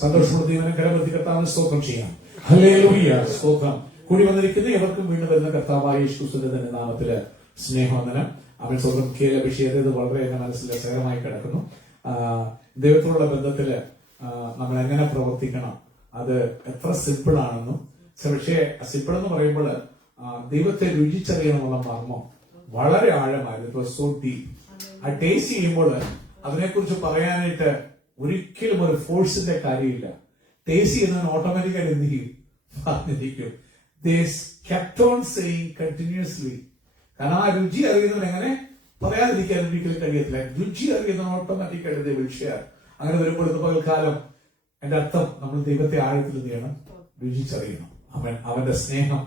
സന്തോഷമുള്ള ദൈവനെ കരമർത്തി കർത്താവിന് സ്തോത്രം ചെയ്യാം. ഹല്ലേലൂയ, സ്തോത്രം. കൂടി വന്നിരിക്കുന്ന എവർക്കും വീണ്ടും വരുന്ന കർത്താവായ യേശുക്രിസ്തുവിന്റെ തന്നെ നാമത്തില് സ്നേഹവന്ദനം. അവൻ സ്വന്തം കേലഭിഷേകത് വളരെ എന്റെ മനസ്സിൽ രസകരമായി കിടക്കുന്നു. ദൈവത്തോടുള്ള ബന്ധത്തില് നമ്മൾ എങ്ങനെ പ്രവർത്തിക്കണം, അത് എത്ര സിമ്പിൾ ആണെന്നും, പക്ഷേ സിമ്പിൾ എന്ന് പറയുമ്പോൾ ദൈവത്തെ രുചിച്ചറിയണമെന്നുള്ള മർമ്മം വളരെ ആഴമായിരുന്നു. So deep. ആ ടേസ്റ്റ് ചെയ്യുമ്പോൾ അതിനെക്കുറിച്ച് പറയാനായിട്ട് ഒരിക്കലും ഒരു ഫോഴ്സിന്റെ കാര്യമില്ല. ടേസ്റ്റ് ചെയ്യുന്നതിന് ഓട്ടോമാറ്റിക്കായിട്ട് എന്ത് ചെയ്യും, പറഞ്ഞിരിക്കും. They kept on saying continuously. കാരണം ആ രുചി അറിയുന്നവൻ എങ്ങനെ പറയാതിരിക്കാൻ ഒരിക്കലും കഴിയത്തില്ല. രുചി അറിയുന്നവൻ ഓട്ടോമാറ്റിക്കായിട്ട് വിഷയം. അങ്ങനെ വരുമ്പോൾ ഇന്ന് പകൽക്കാലം എന്റെ അർത്ഥം നമ്മൾ ദൈവത്തെ ആഴത്തിൽ എന്ത് ചെയ്യണം, രുചിച്ചറിയണം. അവന്റെ സ്നേഹം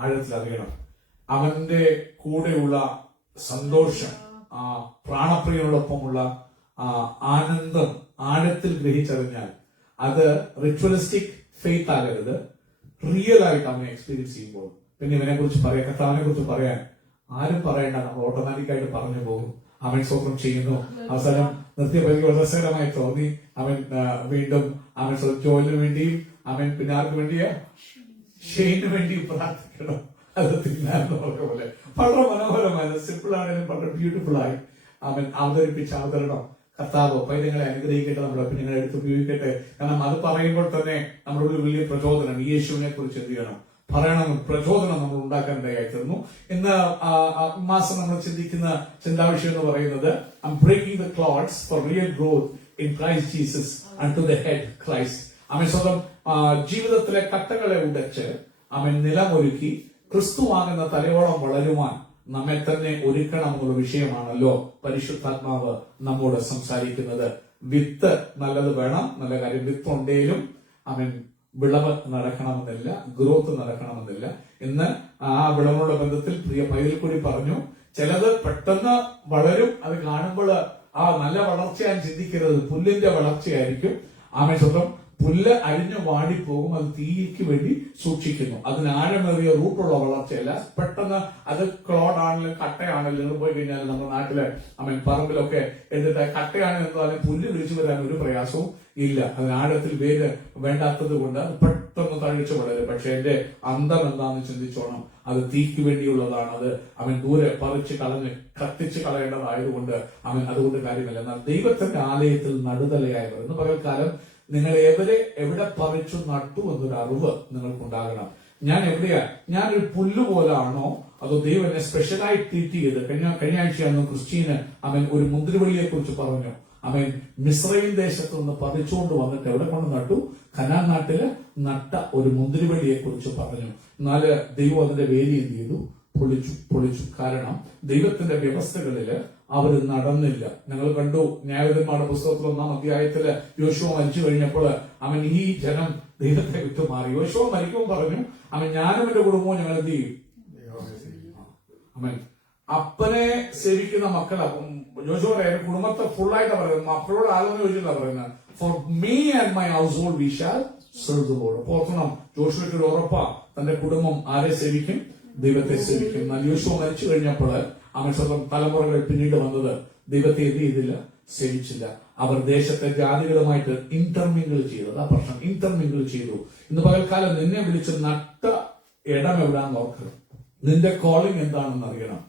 ആഴത്തിൽ അറിയണം. അവന്റെ കൂടെയുള്ള സന്തോഷം, പ്രാണപ്രിയനോടൊപ്പമുള്ള ആനന്ദം ആഴത്തിൽ ഗ്രഹിച്ചറിഞ്ഞാൽ അത് റിച്വലിസ്റ്റിക് ഫെയ്ത്ത് ആകരുത്. റിയൽ ആയിട്ട് അവനെ എക്സ്പീരിയൻസ് ചെയ്യുമ്പോൾ പിന്നെ ഇവനെ കുറിച്ച് പറയാൻ, കർത്താവിനെ കുറിച്ച് പറയാൻ ആരും പറയണ്ട, നമ്മൾ ഓട്ടോമാറ്റിക്കായിട്ട് പറഞ്ഞു പോകും. അവൻ സ്വന്തം ചെയ്യുന്നു. അവസാനം നൃത്യപരിക്ക് വളരെ രസകരമായി തോന്നി. അവൻ വീണ്ടും അവൻ ജോലിന് വേണ്ടിയും അവൻ പിന്നെ ആർക്ക് വേണ്ടിയാ, ഷെയ്ന് വേണ്ടിയും പ്രാർത്ഥിക്കണം. അത് തിന്നാന്ന് പറഞ്ഞ പോലെ വളരെ മനോഹരമായത്, സിമ്പിൾ ആണെങ്കിലും വളരെ ബ്യൂട്ടിഫുൾ ആയി അവൻ അവതരിപ്പിച്ച അവതരണം. കർത്താവ് പൈതങ്ങളെ അനുഗ്രഹിക്കട്ടെ, നമ്മുടെ കുഞ്ഞുങ്ങളെ എടുത്ത് ഉപയോഗിക്കട്ടെ. കാരണം അത് പറയുമ്പോൾ തന്നെ നമ്മുടെ ഒരു വലിയ പ്രചോദനം, യേശുവിനെ കുറിച്ച് എന്ത് ചെയ്യണം, പറയണം, പ്രചോദനം നമ്മൾ ഉണ്ടാക്കാനിടയായി തീർന്നു. ഇന്ന് മാസം നമ്മൾ ചിന്തിക്കുന്ന ചിന്താവിഷയം എന്ന് പറയുന്നത് breaking the clods for real growth in Christ Jesus unto the head Christ. അവൻ സ്വന്തം ജീവിതത്തിലെ കട്ടകളെ ഉടച്ച് അവൻ നിലമൊരുക്കി ക്രിസ്തുവാകുന്ന തലയോളം വളരുവാൻ നമ്മെ തന്നെ ഒരുക്കണം എന്നുള്ള വിഷയമാണല്ലോ പരിശുദ്ധാത്മാവ് നമ്മോട് സംസാരിക്കുന്നത്. വിത്ത് നല്ലത് വേണം, നല്ല കാര്യം. വിത്ത് ഉണ്ടെങ്കിലും അവൻ വിളവ് നടക്കണമെന്നില്ല, ഗ്രോത്ത് നടക്കണമെന്നില്ല. ഇന്ന് ആ വിളവിനുള്ള ബന്ധത്തിൽ പ്രിയ പൈതൽ കൂടി പറഞ്ഞു, ചിലത് പെട്ടെന്ന് വളരും. അത് കാണുമ്പോൾ നല്ല വളർച്ചയാൻ ചിന്തിക്കരുത്, പുല്ലിന്റെ വളർച്ചയായിരിക്കും. ആമേ സ്വന്തം പുല്ല് അരിഞ്ഞു വാടിപ്പോകും, അത് തീയ്ക്ക് വേണ്ടി സൂക്ഷിക്കുന്നു. അതിന് ആഴമേറിയ റൂട്ടുള്ള വളർച്ചയല്ല. പെട്ടെന്ന് അത് ക്ലോഡാണെങ്കിലും കട്ടയാണെങ്കിലും നിങ്ങൾ പോയി കഴിഞ്ഞാൽ നമ്മുടെ നാട്ടിലെ പറമ്പിലൊക്കെ എന്നിട്ട് കട്ടയാണെന്ന് പറഞ്ഞാൽ പുല്ല് വിളിച്ചു വരാൻ ഒരു പ്രയാസവും ഇല്ല. അതിന് ആഴത്തിൽ വേര് വേണ്ടാത്തത് കൊണ്ട് പെട്ടെന്ന് തഴിച്ചു വളരും. പക്ഷെ എന്റെ അന്തം എന്താണെന്ന് ചിന്തിച്ചോണം, അത് തീക്ക് വേണ്ടിയുള്ളതാണ്. അത് അവൻ ദൂരെ പറിച്ച് കളഞ്ഞ് കത്തിച്ച് കളയേണ്ടതായതുകൊണ്ട് അവൻ അതുകൊണ്ട് കാര്യമില്ല. എന്നാൽ ദൈവത്തിന്റെ ആലയത്തിൽ നടുതലയായവർ ഇന്ന് പകൽക്കാലം നിങ്ങൾ എവിടെ പറിച്ചു നട്ടു എന്നൊരു അറിവ് നിങ്ങൾക്കുണ്ടാകണം. ഞാൻ എവിടെയാ, ഞാനൊരു പുല്ല് പോലാണോ, അതോ ദൈവം എന്നെ സ്പെഷ്യലായി ട്രീറ്റ് ചെയ്ത്. കഴിഞ്ഞ ആഴ്ചയാണ് ക്രിസ്റ്റീന് അവൻ ഒരു മുന്തിരിവള്ളിയെ കുറിച്ച് പറഞ്ഞു. അവൻ മിസ്രൈൽ ദേശത്ത് നിന്ന് പതിച്ചുകൊണ്ട് വന്നിട്ട് എവിടെ കൊണ്ട് നട്ടു, കനാൻ നാട്ടില് നട്ട ഒരു മുന്തിരിവള്ളിയെ കുറിച്ച് പറഞ്ഞു. എന്നാല് ദൈവം അതിന്റെ വേലി എന്ത് ചെയ്തു, പൊളിച്ചു. കാരണം ദൈവത്തിന്റെ വ്യവസ്ഥകളില് അവർ നടന്നില്ല. ഞങ്ങൾ കണ്ടു ന്യായാധിപന്മാരുടെ പുസ്തകത്തിൽ 1-ാം അധ്യായത്തില് യോശുവ മരിച്ചു കഴിഞ്ഞപ്പോൾ അവൻ ഈ ജനം ദൈവത്തെ വിട്ടുമാറി. യോശുവ മരിക്കുമ്പോൾ പറഞ്ഞു, അവൻ ഞാനും എന്റെ കുടുംബവും ഞങ്ങൾ എന്ത് ചെയ്യും, അവൻ അപ്പനെ സേവിക്കുന്ന മക്കളാ. യോശുവ കുടുംബത്തെ ഫുള്ളായിട്ടാ പറയുന്നത്, മക്കളോട് ആലോചന ചോദിച്ചിട്ടാ പറയുന്നത്. For me and my house hold we shall serve the Lord. അപ്പൊ ഓർക്കണം, ജോഷുവയ്ക്ക് ഒരു ഉറപ്പാ, തന്റെ കുടുംബം ആരെ സേവിക്കും, ദൈവത്തെ സേവിക്കും. എന്നാൽ യോശുവ മരിച്ചു കഴിഞ്ഞപ്പോൾ അവൻ സ്വന്തം തലമുറകൾ പിന്നീട് വന്നത് ദൈവത്തെ എന്ത് ചെയ്തില്ല, സേവിച്ചില്ല. അവർ ദേശത്തെ ജാതികളുമായിട്ട് ഇന്റർമിംഗിൾ ചെയ്തു. ആ പ്രശ്നം, ഇന്റർമിംഗിൾ ചെയ്തു. ഇന്ന് പകൽക്കാലം നിന്നെ വിളിച്ച് നട്ട ഇടം എവിടാന്ന് ഓർക്കണം. നിന്റെ കോളിംഗ് എന്താണെന്ന് അറിയണം.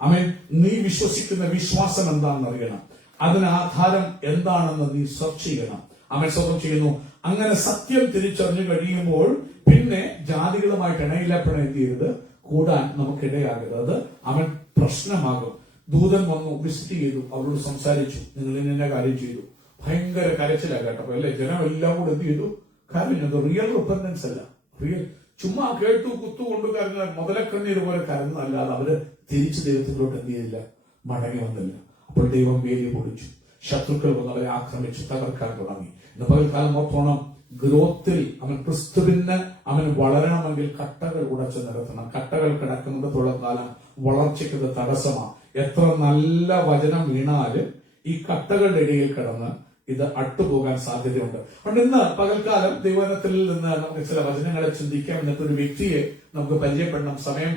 അവൻ നീ വിശ്വസിക്കുന്ന വിശ്വാസം എന്താണെന്ന് അറിയണം. അതിന് ആധാരം എന്താണെന്ന് നീ സെർച്ച് ചെയ്യണം. അവൻ സ്വന്തം ചെയ്യുന്നു. അങ്ങനെ സത്യം തിരിച്ചറിഞ്ഞു കഴിയുമ്പോൾ പിന്നെ ജാതികളുമായിട്ട് ഇണയില്ലപ്പെടാൻ എന്ത് ചെയ്യരുത്, കൂടാൻ നമുക്കിടയാകരുത്. അത് അവൻ പ്രശ്നമാകും. ദൂതൻ വന്നു, വിസിറ്റ് ചെയ്തു, അവരോട് സംസാരിച്ചു, നിങ്ങൾ ഇന്ന കാര്യം ചെയ്തു. ഭയങ്കര കരച്ചിലാ കേട്ടപ്പോ അല്ലെ, ജനം എല്ലാം കൂടെ എന്ത് ചെയ്തു, കരഞ്ഞത്. റിയൽ റിപ്പൻഡൻസ് അല്ല, റിയൽ ചുമ്മാ കേട്ടു കുത്തുകൊണ്ടു കരഞ്ഞ മുതലക്കണ്ണീര് പോലെ കരഞ്ഞതല്ലാതെ അവര് തിരിച്ചു ദൈവത്തിലോട്ട് എന്ത് ചെയ്തില്ല, മടങ്ങി വന്നില്ല. അപ്പോൾ ദൈവം വേലി പൊളിച്ചു, ശത്രുക്കൾ വന്നവരെ ആക്രമിച്ചു, തകർക്കാൻ തുടങ്ങി. ഇന്ന് പകൽക്കാലം ഓർത്തോണം, ഗ്രോത്തിൽ അവൻ ക്രിസ്തുവിന് അവൻ വളരണമെങ്കിൽ കട്ടകൾ ഉടച്ചു നിരത്തണം. കട്ടകൾ കിടക്കുന്നിടത്തോളം കാലം വളർച്ചയ്ക്ക് തടസ്സമാണ്. എത്ര നല്ല വചനം വീണാലും ഈ കട്ടകളുടെ ഇടയിൽ കിടന്ന് ഇത് അട്ടുപോകാൻ സാധ്യതയുണ്ട്. അതുകൊണ്ട് ഇന്ന് പകൽക്കാലം ദൈവവചനത്തിൽ നിന്ന് നമുക്ക് ചില വചനങ്ങളെ ചിന്തിക്കാം. എന്നിട്ട് ഒരു വ്യക്തിയെ നമുക്ക് പരിചയപ്പെടണം. സമയം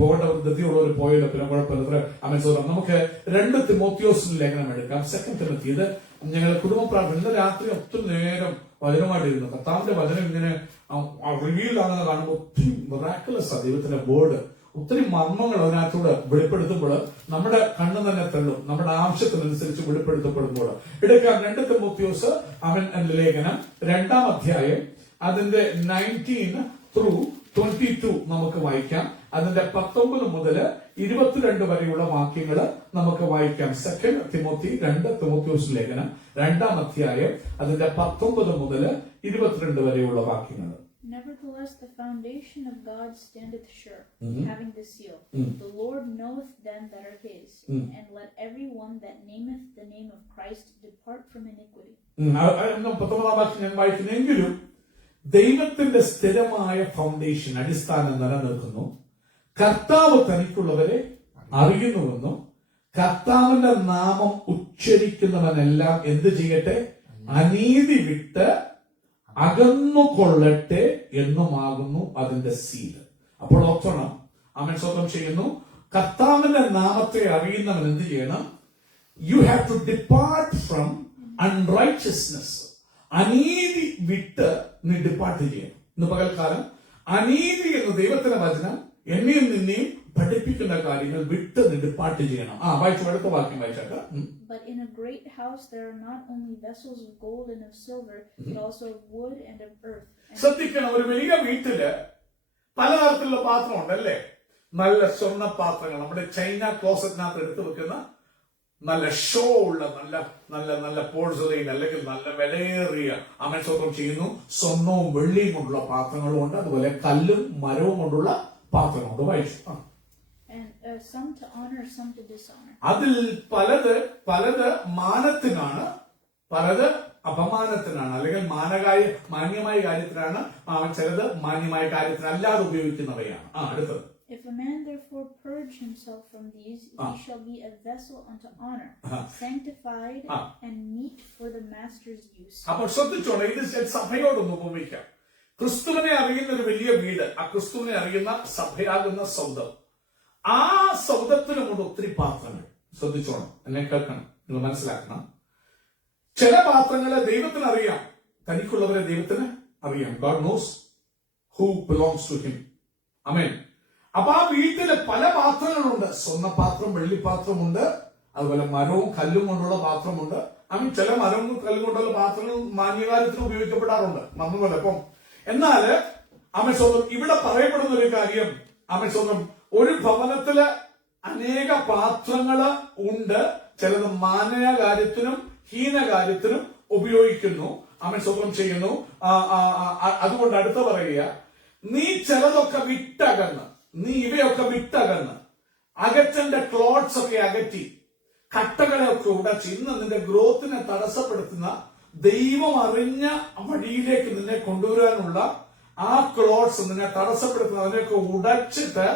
പോകേണ്ട ധൃതിയുള്ളവർ പോയല്ലോ, പിന്നെ കുഴപ്പമില്ല. സോദരം നമുക്ക് 2 തിമോത്തിയോസിന്റെ ലേഖനം എടുക്കാം. 2 തിമോത്തി. ഇത് ഞങ്ങൾ കുടുംബ പ്രാർത്ഥന ഇന്ന് രാത്രി ഒത്തിരി നേരം വചനമായിട്ടിരുന്നു. കർത്താവിന്റെ വചനം ഇങ്ങനെ റിവീൽഡാണെന്ന് കാണുമ്പോൾ ഒത്തിരി മിറാക്കുലസ് ആ ദൈവത്തിന്റെ വേർഡ്. ഒത്തിരി മർമ്മങ്ങൾ അതിനകത്തൂടെ വെളിപ്പെടുത്തുമ്പോൾ നമ്മുടെ കണ്ണ് തന്നെ തള്ളും. നമ്മുടെ ആവശ്യത്തിനനുസരിച്ച് വെളിപ്പെടുത്തപ്പെടുമ്പോൾ എടുക്കാം. 2 തിമോത്തിയോസ് എന്ന ലേഖനം 2-ാം അധ്യായം അതിന്റെ 19 through 22 നമുക്ക് വായിക്കാം. അതിന്റെ 19 മുതൽ 22 വരെയുള്ള വാക്യങ്ങൾ നമുക്ക് വായിക്കാം. 2 തിമോത്തി 2 തിമോത്തിയോസ് ലേഖനം 2-ാം അധ്യായം അതിന്റെ 19 മുതൽ 22 വരെയുള്ള വാക്യങ്ങൾ. Nevertheless, the foundation of God standeth sure, having this seal. The Lord knoweth them that are his, and let every one that nameth the name of Christ depart from iniquity. 19-ാം വാക്യം ഞാൻ വായിക്കുന്നെങ്കിലും ദൈവത്തിന്റെ സ്ഥിരമായ ഫൗണ്ടേഷൻ അടിസ്ഥാനം നിലനിൽക്കുന്നു. കർത്താവ് തനിക്കുള്ളവരെ അറിയുന്നുവെന്നും കർത്താവിന്റെ നാമം ഉച്ചരിക്കുന്നവനെല്ലാം എന്ത് ചെയ്യട്ടെ? അനീതി വിട്ട് അകന്നുകൊള്ളട്ടെ എന്നുമാകുന്നു അതിന്റെ സീല്. അപ്പോൾ ഓർക്കണം, സ്വന്തം ചെയ്യുന്നു. കർത്താവിന്റെ നാമത്തെ അറിയുന്നവൻ എന്ത് ചെയ്യണം? You have to depart from unrighteousness. അനീതി വിട്ട് നീ ഡിപ്പാർട്ട് ചെയ്യണം. ഇന്ന് പകൽക്കാലം അനീതി എന്ന് ദൈവത്തിന്റെ വചനം എന്നെയും നിന്നെയും പഠിപ്പിക്കുന്ന കാര്യങ്ങൾ വിട്ട് നീ ഡിപ്പാർട്ട് ചെയ്യണം. വായിച്ചു, അടുത്ത വാക്യം വായിച്ചേക്കാം. But in a great house there are not only vessels of gold and of silver, but also of wood and of earth. ശ്രദ്ധിക്കണം, ഒരു വലിയ വീട്ടില് പലതരത്തിലുള്ള പാത്രം ഉണ്ടല്ലേ? നല്ല സ്വർണ്ണ പാത്രങ്ങൾ, നമ്മുടെ ചൈന ക്ലോസറ്റിനകത്ത് എടുത്തു വെക്കുന്ന നല്ല ഷോ ഉള്ള നല്ല നല്ല നല്ല പോഴ്സലൈൻ അല്ലെങ്കിൽ നല്ല വിലയേറിയ സ്വന്തം ചെയ്യുന്നു. സ്വർണവും വെള്ളിയും കൊണ്ടുള്ള പാത്രങ്ങളും ഉണ്ട്. അതുപോലെ കല്ലും മരവും കൊണ്ടുള്ള പാത്രങ്ങളുണ്ട്. വായിച്ചു. Some to honor, some to dishonor. അതിൽ പലത് മാനത്തിനാണ്, പലത് അപമാനത്തിനാണ്, അല്ലെങ്കിൽ മാന്യമായ കാര്യത്തിനാണ്. ചിലത് മാന്യമായ കാര്യത്തിന് അല്ലാതെ ഉപയോഗിക്കുന്നവയാണ്. അടുത്തത്. If a man therefore purge himself from these, he shall be a vessel unto honor, sanctified and meet for the master's use. അപ്പോൾ ശ്രദ്ധിച്ചോളെ, ഇത് സഭയോടൊന്ന് ഉപമിക്കാം. ക്രിസ്തുവിനെ അറിയുന്ന ഒരു വലിയ വീട്, ആ ക്രിസ്തുവിനെ അറിയുന്ന സഭയാകുന്ന സൗധം. ആ സൗധത്തിനുമുണ്ട് ഒത്തിരി പാത്രങ്ങൾ. ശ്രദ്ധിച്ചോണം, എന്നെ കേൾക്കണം, നിങ്ങൾ മനസ്സിലാക്കണം. ചില പാത്രങ്ങളെ ദൈവത്തിന് അറിയാം, തനിക്കുള്ളവരെ ദൈവത്തിന് അറിയാം. God knows who belongs to him. Amen. അപ്പൊ ആ വീട്ടില് പല പാത്രങ്ങളുണ്ട്. സ്വർണ്ണപാത്രം, വെള്ളിപ്പാത്രമുണ്ട്, അതുപോലെ മരവും കല്ലും കൊണ്ടുള്ള പാത്രമുണ്ട്. ചില മരവും കല്ലും കൊണ്ടുള്ള പാത്രങ്ങൾ മാന്യകാര്യത്തിന് ഉപയോഗിക്കപ്പെടാറുണ്ട്. മറന്നുപോലെ. അപ്പം എന്നാല് സ്വന്തം ഇവിടെ പറയപ്പെടുന്ന ഒരു കാര്യം, സ്വന്തം ഒരു ഭവനത്തില് അനേക പാത്രങ്ങള് ഉണ്ട്. ചിലത് മാന്യകാര്യത്തിനും ഹീനകാര്യത്തിനും ഉപയോഗിക്കുന്നു. സ്വന്തം ചെയ്യുന്നു. അതുകൊണ്ട് അടുത്ത പറയുക, നീ ചിലതൊക്കെ വിട്ടകന്ന്, നീ ഇവയൊക്കെ വിട്ടകന്ന്, അകറ്റന്റെ ക്ലോത്ത്സ് ഒക്കെ അകറ്റി, കട്ടകളെയൊക്കെ ഉടച്ച്, ഇന്ന് നിന്റെ ഗ്രോത്തിനെ തടസ്സപ്പെടുത്തുന്ന ദൈവം അറിഞ്ഞ വഴിയിലേക്ക് നിന്നെ കൊണ്ടുവരാനുള്ള ആ ക്ലോത്ത്സ്, നിന്നെ തടസ്സപ്പെടുത്തുന്ന അതിനെയൊക്കെ ഉടച്ചിട്ട്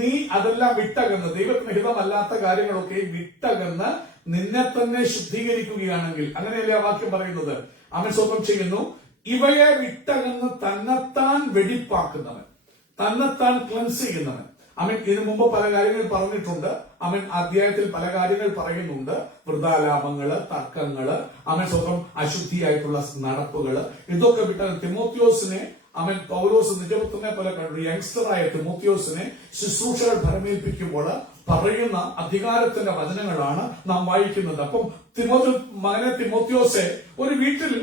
നീ അതെല്ലാം വിട്ടകന്ന്, ദൈവത്തിന് ഹിതമല്ലാത്ത കാര്യങ്ങളൊക്കെ വിട്ടകന്ന് നിന്നെ തന്നെ ശുദ്ധീകരിക്കുകയാണെങ്കിൽ, അങ്ങനെയല്ലേ ആ വാക്യം പറയുന്നത്. സ്വന്തം ചെയ്യുന്നു. ഇവയെ വിട്ടകന്ന് തന്നെത്താൻ വെടിപ്പാക്കുന്നവൻ, തന്നെത്താൻ ക്ലെൻസ് ചെയ്യുന്നവൻ. ഇതിനു മുമ്പ് പല കാര്യങ്ങൾ പറഞ്ഞിട്ടുണ്ട്. അധ്യായത്തിൽ പല കാര്യങ്ങൾ പറയുന്നുണ്ട്. വൃഥാലാപങ്ങള്, തർക്കങ്ങള്, സ്വന്തം അശുദ്ധിയായിട്ടുള്ള നടപ്പുകള്, ഇതൊക്കെ വിട്ട തിമോത്തിയോസിനെ പൗലോസ് നിജപുത്രനെ പോലെ കണ്ടു. യങ്സ്റ്ററായ തിമോത്തിയോസിനെ ശുശ്രൂഷകൾ ഫലമേൽപ്പിക്കുമ്പോൾ പറയുന്ന അധികാരത്തിന്റെ വചനങ്ങളാണ് നാം വായിക്കുന്നത്. അപ്പം മകനെ തിമോത്തിയോസെ, ഒരു വീട്ടിൽ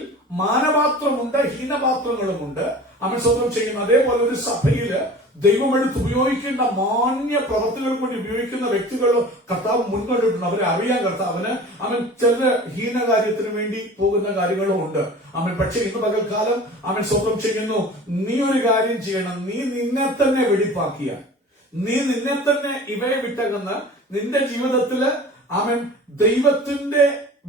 മാനപാത്രമുണ്ട്, ഹീനപാത്രങ്ങളുമുണ്ട്. സ്വന്തം ചെയ്യുന്ന അതേപോലെ ഒരു സഭയില് ദൈവം എടുത്ത് ഉപയോഗിക്കേണ്ട മാന്യ പ്രവർത്തികൾക്ക് വേണ്ടി ഉപയോഗിക്കുന്ന വ്യക്തികൾ കർത്താവ് മുൻകണ്ടിട്ടുണ്ട്. അവരെ അറിയാൻ കർത്താവിന്. ചില ഹീനകാര്യത്തിന് വേണ്ടി പോകുന്ന കാര്യങ്ങളും ഉണ്ട്. പക്ഷെ ഇന്ന് പകൽക്കാലം സ്വന്തം ചെയ്യുന്നു. നീ ഒരു കാര്യം ചെയ്യണം. നീ നിന്നെ തന്നെ വെടിപ്പാക്കിയ, നീ നിന്നെ തന്നെ ഇവയെ വിട്ടകന്ന് നിന്റെ ജീവിതത്തില്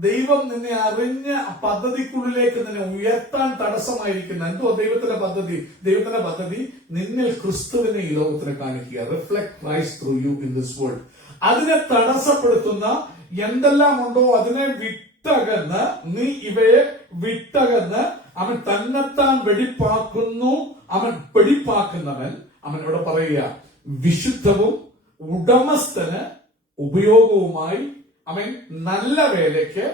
ദൈവം നിന്നെ അറിഞ്ഞ പദ്ധതിക്കുള്ളിലേക്ക് നിന്നെ ഉയർത്താൻ തടസ്സമായിരിക്കുന്ന എന്തോ ദൈവത്തിന്റെ പദ്ധതി നിന്നിൽ ക്രിസ്തുവിനെ ഈ ലോകത്തിന് കാണിക്കുക. Reflect Christ through you in this world. അതിനെ തടസ്സപ്പെടുത്തുന്ന എന്തെല്ലാം ഉണ്ടോ അതിനെ വിട്ട് വിട്ടകന്ന്, നീ ഇവയെ വിട്ടകന്ന് അവൻ തന്നെത്താൻ വെടിപ്പാക്കുന്നു. അവൻ വെടിപ്പാക്കുന്നവൻ, അവൻ ഇവിടെ പറയുക, വിശുദ്ധവും ഉടമസ്ഥന് ഉപയോഗവുമായി അവൻ നല്ല വേലയ്ക്ക്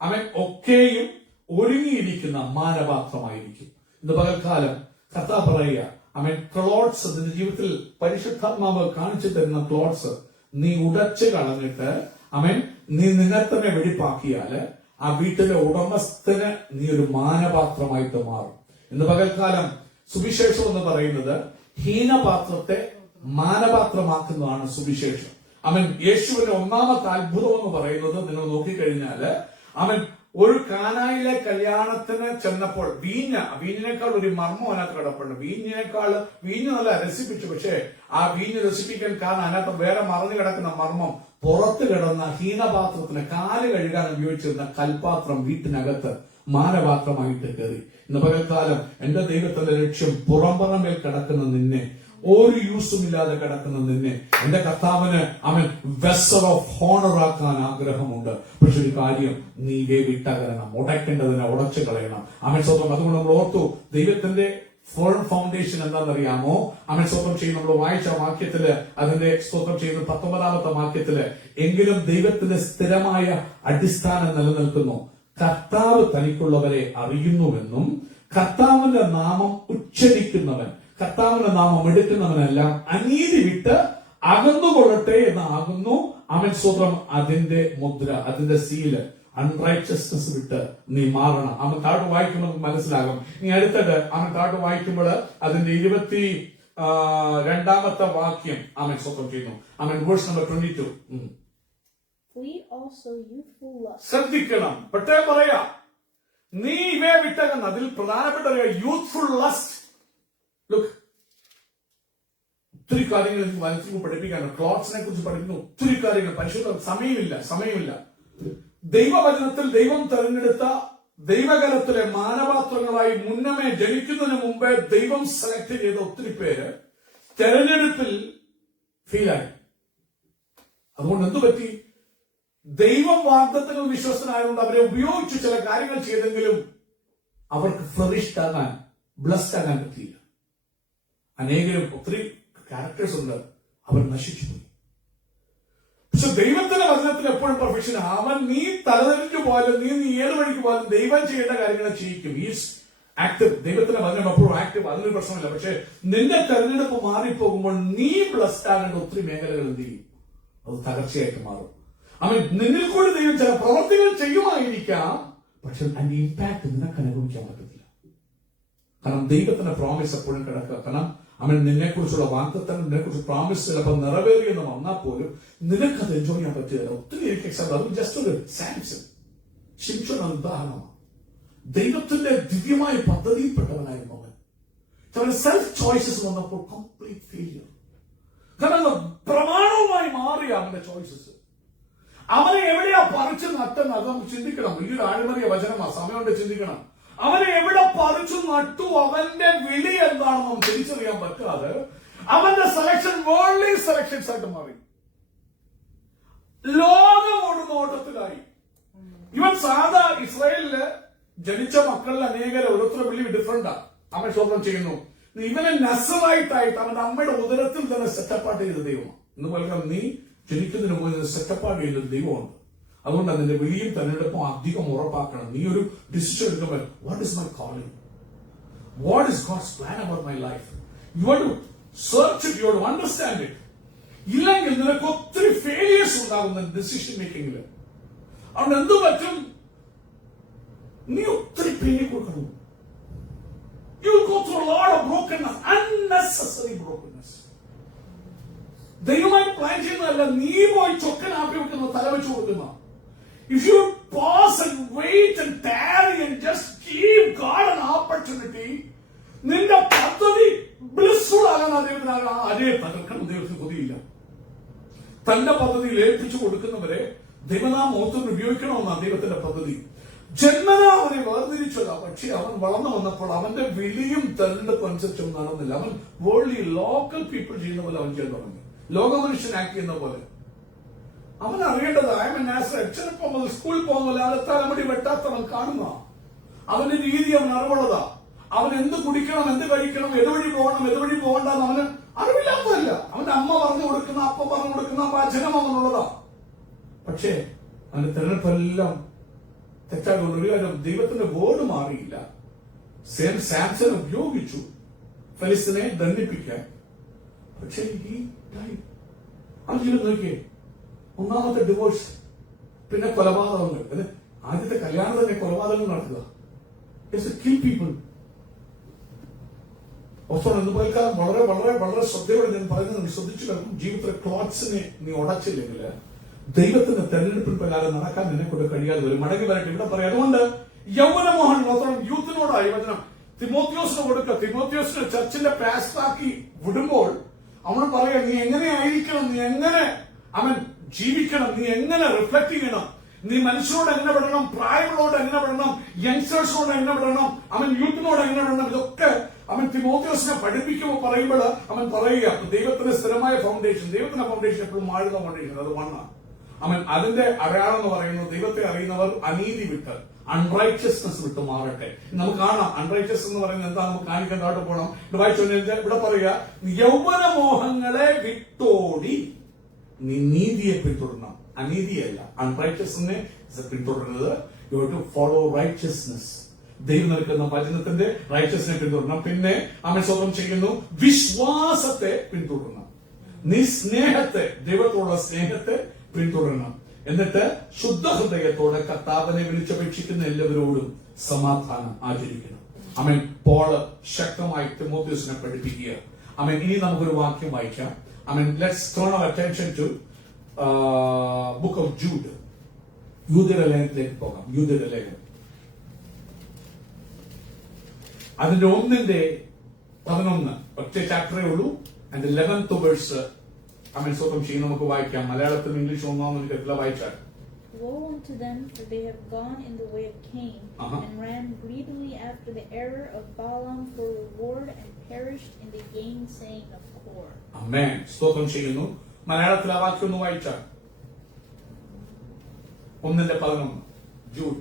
അവൻ ഒക്കെയും ഒരുങ്ങിയിരിക്കുന്ന മാനപാത്രമായിരിക്കും. ഇന്ന് പകൽക്കാലം കർത്താവ് പറയുക, അവൻ ക്ലോട്ട്സ്, നിന്റെ ജീവിതത്തിൽ പരിശുദ്ധാത്മാവ് കാണിച്ചു തരുന്ന ക്ലോട്ട്സ് നീ ഉടച്ചു കളഞ്ഞിട്ട് നീ നിന്നെ തന്നെ വെടിപ്പാക്കിയാല് ആ വീട്ടിലെ ഉടമസ്ഥന് നീ ഒരു മാനപാത്രമായിട്ട് മാറും. ഇന്ന് പകൽക്കാലം സുവിശേഷം എന്ന് പറയുന്നത് ഹീനപാത്രത്തെ മാനപാത്രമാക്കുന്നതാണ് സുവിശേഷം. യേശുവിന്റെ ഒന്നാമത്തെ അത്ഭുതം എന്ന് പറയുന്നത് നിങ്ങൾ നോക്കിക്കഴിഞ്ഞാല് ഒരു കാനായിലെ കല്യാണത്തിന് ചെന്നപ്പോൾ വീഞ്ഞിനേക്കാൾ ഒരു മർമ്മം അതിനകത്ത് കിടപ്പുണ്ട്. വീഞ്ഞ് നല്ല രസിപ്പിച്ചു, പക്ഷേ ആ വീഞ്ഞ് രസിപ്പിക്കാൻ കാരണം അതിനകത്ത് വേറെ മറഞ്ഞു കിടക്കുന്ന മർമ്മം, പുറത്ത് കിടന്ന ഹീനപാത്രത്തിന് കാല് കഴുകാൻ ഉപയോഗിച്ചിരുന്ന കൽപാത്രം വീട്ടിനകത്ത് മാനപാത്രമായിട്ട് കയറി. ഇന്ന് പകൽക്കാലം എന്റെ ദൈവത്തിന്റെ ലക്ഷ്യം പുറംപറമേൽ കിടക്കുന്ന നിന്നെ, ഒരു യൂസും ഇല്ലാതെ കിടക്കുന്ന നിന്നെ എന്റെ കർത്താവിന് വെസൽ ഓഫ് ഹോണർ ആക്കാൻ ആഗ്രഹമുണ്ട്. പക്ഷെ ഒരു കാര്യം, നീ വിട്ടകരണം, ഉടയ്ക്കേണ്ടതിനെ ഉടച്ചു കളയണം. സ്വന്തം അതുകൊണ്ട് നമ്മൾ ഓർത്തു, ദൈവത്തിന്റെ ഫോൺ ഫൗണ്ടേഷൻ എന്താണെന്നറിയാമോ? സ്വന്തം ചെയ്യും നമ്മൾ വായിച്ച വാക്യത്തില്, അതിന്റെ സ്തോത്രം ചെയ്യുന്ന 19ാമത്തെ വാക്യത്തില്, എങ്കിലും ദൈവത്തിന്റെ സ്ഥിരമായ അടിസ്ഥാനം നിലനിൽക്കുന്നു, കർത്താവ് തനിക്കുള്ളവരെ അറിയുന്നുവെന്നും കർത്താവിന്റെ നാമം ഉച്ചരിക്കുന്നവൻ, കർത്താവിന്റെ നാമം എടുക്കുന്നവനെല്ലാം അനീതി വിട്ട് അകന്നുകൊള്ളട്ടെ എന്നാകുന്നു സ്വന്തം അതിന്റെ മുദ്ര, അതിന്റെ സീല്. അൺറൈച്ചസ്നെസ് വിട്ട് നീ മാറണം. താഴോട്ട് വായിക്കുമ്പോൾ നമുക്ക് മനസ്സിലാകും. ഇനി അടുത്തിട്ട് താഴോട്ട് വായിക്കുമ്പോൾ അതിന്റെ 22ാമത്തെ വാക്യം സ്വന്തം ചെയ്യുന്നു. Verse number 22. ശ്രദ്ധിക്കണം, പെട്ടേ പറയാ, നീ ഇവയെ വിട്ടകന്ന്. അതിൽ പ്രധാനപ്പെട്ട യൂത്ത്ഫുൾ ലസ്റ്റ്. ഒത്തിരി കാര്യങ്ങൾ എനിക്ക് മനസ്സിൽ പഠിപ്പിക്കാണ്. ക്ലോത്ത്സിനെ കുറിച്ച് പഠിക്കുന്നു, ഒത്തിരി കാര്യങ്ങൾ. പരിശുദ്ധ സമയമില്ല. ദൈവവചനത്തിൽ ദൈവം തെരഞ്ഞെടുത്ത ദൈവകരത്തിലെ മാനപാത്രങ്ങളായി മുന്നമേ ജനിക്കുന്നതിന് മുമ്പേ ദൈവം സെലക്ട് ചെയ്ത ഒത്തിരി പേര് തെരഞ്ഞെടുപ്പിൽ ഫെയിലായി. അതുകൊണ്ട് എന്തു പറ്റി? ദൈവം വാഗ്ദത്തങ്ങൾ വിശ്വസ്തനായതുകൊണ്ട് അവരെ ഉപയോഗിച്ച് ചില കാര്യങ്ങൾ ചെയ്തെങ്കിലും അവർക്ക് ഫ്ലറിഷ്ഡ് ആകാൻ, ബ്ലസ്ഡ് ആകാൻ പറ്റിയില്ല. അനേകരും ഒത്തിരി ക്യാരക്ടേഴ്സ് ഉണ്ട്, അവർ നശിച്ചുപോയി. പക്ഷെ ദൈവത്തിന്റെ വചനത്തിൽ എപ്പോഴും പെർഫെക്ഷൻ. നീ തലതെറിഞ്ഞു പോയാലും നീ ഏത് വഴിക്ക് പോയാലും ദൈവം ചെയ്യേണ്ട കാര്യങ്ങളെ ചെയ്യിക്കും. Is active. ദൈവത്തിന്റെ വചനം എപ്പോഴും ആക്റ്റീവ്, അതിനൊരു പ്രശ്നമില്ല. പക്ഷെ നിന്റെ തെരഞ്ഞെടുപ്പ് മാറിപ്പോകുമ്പോൾ നീ ബ്ലസ്ഡ് ആകേണ്ട ഒത്തിരി മേഖലകൾ എന്ത് ചെയ്യും? അത് തകർച്ചയായിട്ട് മാറും. നിന്നിൽ കൂടി ദൈവം ചില പ്രവർത്തികൾ ചെയ്യുമായിരിക്കാം, പക്ഷെ അതിന്റെ ഇമ്പാക്ട് നിനക്ക് അനുഭവിക്കാൻ പറ്റത്തില്ല. കാരണം ദൈവത്തിന്റെ പ്രോമിസ് എപ്പോഴും കിടക്കുക. കാരണം നിന്നെ കുറിച്ചുള്ള വാഗ്ദത്തം, നിന്നെ കുറിച്ച് പ്രോമിസ് ചിലപ്പോൾ നിറവേറിയെന്ന് വന്നാൽ പോലും നിനക്കത് എൻജോയ് ചെയ്യാൻ പറ്റില്ല. ഒത്തിരി എക്സാമ്പിൾ, അത് ജസ്റ്റ് ഒരു സാംസൺ, ശിംശോൻ ഉദാഹരണമാണ്. ദൈവത്തിന്റെ ദിവ്യമായ പദ്ധതിയിൽപ്പെട്ടവനായിരുന്നു അവൻ. സെൽഫ് ചോയ്സസ് വന്നപ്പോൾ കംപ്ലീറ്റ് ഫെയിലിയർ. കാരണം പ്രമാണവുമായി മാറിയ അവന്റെ ചോയ്സസ്. അവനെ എവിടെയാ പറിച്ചു നട്ടെന്ന് അത് നമുക്ക് ചിന്തിക്കണം. വലിയൊരു ആഴമറിയ വചനമാ, സമയമുണ്ട് ചിന്തിക്കണം. അവനെ എവിടെ പറിച്ചു നട്ടു, അവന്റെ വിളി എന്താണെന്ന് നമുക്ക് തിരിച്ചറിയാൻ പറ്റാതെ അവന്റെ സെലക്ഷൻ വേൾഡ്ലി സെലക്ഷൻസ് ആയിട്ട് മാറി. ലോകം ഓടുന്ന ഓട്ടത്തിലായി. ഇവൻ സാധാ ഇസ്രായേലില് ജനിച്ച മക്കളിൽ അനേകരെ ഓരോരുത്തരുടെ വിളി ഡിഫറൻറ്റാ. അവൻ ശോഭനം ചെയ്യുന്നു. ഇവനെ നസറായിട്ടായിട്ട് അവന്റെ അമ്മയുടെ ഉദരത്തിൽ തന്നെ സെറ്റപ്പാട്ട് ചെയ്ത ദൈവമാണ്. എന്ന് പോലെ നീ ജനിക്കുന്നതിന് മുമ്പ് സെറ്റപ്പാട്ട് ചെയ്ത ദൈവമുണ്ട്. അതുകൊണ്ട് അതിന്റെ വിളിയും തെരഞ്ഞെടുപ്പും അധികം ഉറപ്പാക്കണം. നീ ഒരു ഡിസിഷൻ എടുക്കുമ്പോൾ, what is my calling, what is God's plan about my life, you have to search it, you have to understand it. ഇല്ലെങ്കിൽ നിനക്ക് ഒത്തിരി ഫെയിലിയേഴ്സ് ഉണ്ടാകുന്ന ഡിസിഷൻ മേക്കിംഗിൽ. അതുകൊണ്ട് എന്തു പറ്റും? നീ ഒത്തിരി പെയിൻ കൊടുക്കണം. You will go through a lot of brokenness, unnecessary brokenness. ദൈവമായി പ്ലാൻ ചെയ്യുന്നതല്ല, നീ പോയി ചൊക്കനാക്കി വെക്കുന്ന, തല വെച്ച് കൊടുക്കുന്ന. If you pause and wait and tarry and just give God an opportunity, നിന്റെ പദ്ധതി ബ്ലിസ്ഫുൾ ആകാൻ ദൈവത്തിനാകാം. അതേ തകർക്കണം ദൈവത്തിന് കൊതിയില്ല. തന്റെ പദ്ധതിയിൽ ഏൽപ്പിച്ചു കൊടുക്കുന്നവരെ ദൈവനാമോത്തൊന്ന് ഉപയോഗിക്കണമെന്നാണ് ദൈവത്തിന്റെ പദ്ധതി. ജന്മനാ അവനെ വേർതിരിച്ചതാ. പക്ഷെ അവൻ വളർന്നു വന്നപ്പോൾ അവന്റെ വിളിയും തെരഞ്ഞെടുപ്പ് അനുസരിച്ചൊന്നും നടന്നില്ല. അവൻ വേൾഡ്ലി ലോക്കൽ പീപ്പിൾ ചെയ്യുന്ന പോലെ അവൻ ചെയ്യാൻ തുടങ്ങി. ലോകമനുഷ്യൻ ആക്ട് ചെയ്യുന്ന പോലെ. അവൻ അറിയേണ്ടത് ചിലപ്പോ മുതൽ സ്കൂളിൽ പോകുന്നില്ല, അവന്റെ തലമുടി വെട്ടാത്തവൻ കാണുന്ന അവന്റെ രീതി അവൻ അറിവുള്ളതാ. അവൻ എന്ത് കുടിക്കണം, എന്ത് കഴിക്കണം, എതുവഴി പോകണം, എതുവഴി പോകണ്ടെന്ന് അവന് അറിവില്ലാത്തതല്ല. അവന്റെ അമ്മ പറഞ്ഞു കൊടുക്കുന്ന, അപ്പം പറഞ്ഞു കൊടുക്കുന്ന വചനം അവനുള്ളതാ. പക്ഷേ അവന്റെ തിരഞ്ഞെടുപ്പെല്ലാം തെറ്റാകൊണ്ട് ഒരു കാര്യം, ദൈവത്തിന്റെ വേർഡ് മാറിയില്ല. സാംസൺ ഉപയോഗിച്ചു ഫെലിസ്തീനെ ദണ്ഡിപ്പിക്കാൻ. പക്ഷേ ഈ അവൻ ജീവിതം നോക്കിയേ, ഒന്നാമത്തെ ഡിവോഴ്സ്, പിന്നെ കൊലപാതകങ്ങൾ. ആദ്യത്തെ കല്യാണം തന്നെ കൊലപാതകങ്ങൾ നടത്തുക. Kill people. എന്ന് പോൽക്കാലം വളരെ വളരെ വളരെ ശ്രദ്ധയോടെ ഞാൻ പറയുന്നത് ശ്രദ്ധിച്ചു കിടക്കും. ജീവിതത്തിലെ ക്ലോത്ത്സിനെ നീ ഉടച്ചില്ലെങ്കിൽ ദൈവത്തിന്റെ തെരഞ്ഞെടുപ്പിൽ പ്രകാരം നടക്കാൻ നിന്നെ കൊണ്ട് കഴിയാതെ വരും. മടങ്ങി വരട്ടെ. ഇവിടെ പറയാം, അതുകൊണ്ട് യൗവനമോഹൻ മാത്രം യൂത്തിനോടായി വചനം തിമോത്തിയോസിന് കൊടുക്കുക. തിമോത്തിയോസിനെ ചർച്ചിന്റെ പാസ്റ്റാക്കി വിടുമ്പോൾ അവൻ പറയാ, നീ എങ്ങനെ ആയിരിക്കണം, നീ എങ്ങനെ അവൻ ജീവിക്കണം, നീ എങ്ങനെ റിഫ്ലക്ട് ചെയ്യണം, നീ മനുഷ്യരോട് എങ്ങനെ പെടണം, പ്രായങ്ങളോട് എങ്ങനെ പെടണം, യങ്സ്റ്റേഴ്സിനോട് എങ്ങനെ പെടണം, അവൻ യൂത്തിനോട് എങ്ങനെ പെടണം, ഇതൊക്കെ അവൻ തിമോത്തിയോസിനെ പഠിപ്പിക്കുമ്പോൾ പറയുമ്പോൾ അവൻ പറയുക, ദൈവത്തിന്റെ സ്ഥിരമായ ഫൗണ്ടേഷൻ, ദൈവത്തിന്റെ ഫൗണ്ടേഷൻ എപ്പോഴും മാറുന്ന ഫൗണ്ടേഷൻ, അത് മണ്ണാണ്. അവൻ അതിന്റെ അടയാളം എന്ന് പറയുന്നത് ദൈവത്തെ അറിയുന്നവർ അനീതി വിട്ട് അൺറൈച്ചസ്നെസ് വിട്ട് മാറട്ടെ. നമുക്ക് കാണാം അൺറൈച്ചസ് എന്ന് പറയുന്നത് എന്താ, നമുക്ക് കാണിക്കേണ്ടതായിട്ട് പോകണം. ഇവിടെ പറയുക, യൗവനമോഹങ്ങളെ വിട്ടോടി നീ നീതിയെ പിന്തുടരണം. അനീതിയല്ല, അൺറൈച്ചസ്നെ പിന്തുടരുന്നത്. You have to follow righteousness. ദൈവം നൽകുന്ന വചനത്തിന്റെ റൈച്ചസിനെ പിന്തുടരണം. പിന്നെ അവൻ സ്വന്തം ചെയ്യുന്നു, വിശ്വാസത്തെ പിന്തുടരണം. നീ സ്നേഹത്തെ, ദൈവത്തോടുള്ള സ്നേഹത്തെ പിന്തുടരണം. എന്നിട്ട് ശുദ്ധ ഹൃദയത്തോടെ കർത്താവിനെ വിളിച്ചപേക്ഷിക്കുന്ന എല്ലാവരോടും സമാധാനം ആചരിക്കണം. അവൻ പോള് ശക്തമായി തിമോത്തിയോസിനെ പഠിപ്പിക്കുക. അവൻ ഇനി നമുക്കൊരു വാക്യം വായിക്കാം. Let's turn our attention to book of Jude. യൂദയുടെ ലേഖനത്തിലേക്ക് പോകാം. യൂദയുടെ ലേഖനം അതിന്റെ 1:11 ഒറ്റ ചാപ്റ്ററേ ഉള്ളൂ. അതിന്റെ 11th വേഴ്സ് സ്വന്തം ചെയ്യും നമുക്ക് വായിക്കാം. മലയാളത്തിലും ഇംഗ്ലീഷ് ഒന്നാമെന്ന് എനിക്കറിയില്ല, വായിച്ചാൽ. Woe unto them, for they have gone in the way of Cain, and ran greedily after the error of Balaam for reward, and perished in the gainsaying of Kor. ആമേൻ. സ്തോത്രം ചെയ്യുന്നു. മലയാളത്തിൽ ആ വാക്യം ഒന്ന് വായിച്ചാൽ. 1:11 ജൂഡ്.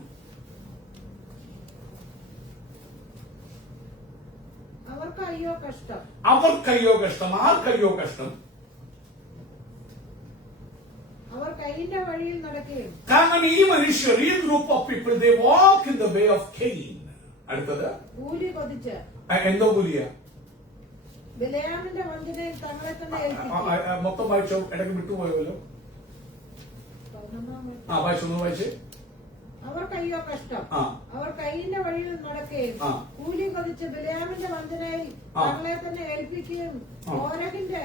അവർക്കയ്യോ കഷ്ടം. അവർക്കയ്യോ കഷ്ടം. ആർക്കയ്യോ കഷ്ടം? അവർ കൈയിന്റെ വഴിയിൽ നടക്കുകയും. കാരണം ഈ മനുഷ്യർ, ഈ group of people, they walk in the way of Cain. അടുത്തത് കൂലി കൊതിച്ച്. എന്തോ കൂലിയ? ബിലയാമിന്റെ വഞ്ചനയിൽ തങ്ങളെ തന്നെ മൊത്തം വായിച്ചോ, ഇടയ്ക്ക് വിട്ടുപോയല്ലോ. വായിച്ചൊന്ന് വായിച്ചേ. അവർക്കയ്യോ കഷ്ടം. അവർ കൈയിന്റെ വഴിയിൽ നടക്കുകയും കൂലി കൊതിച്ച് ബിലയാമിന്റെ വഞ്ചനയിൽ തങ്ങളെ തന്നെ ഏൽപ്പിക്കുകയും കോരഹിന്റെ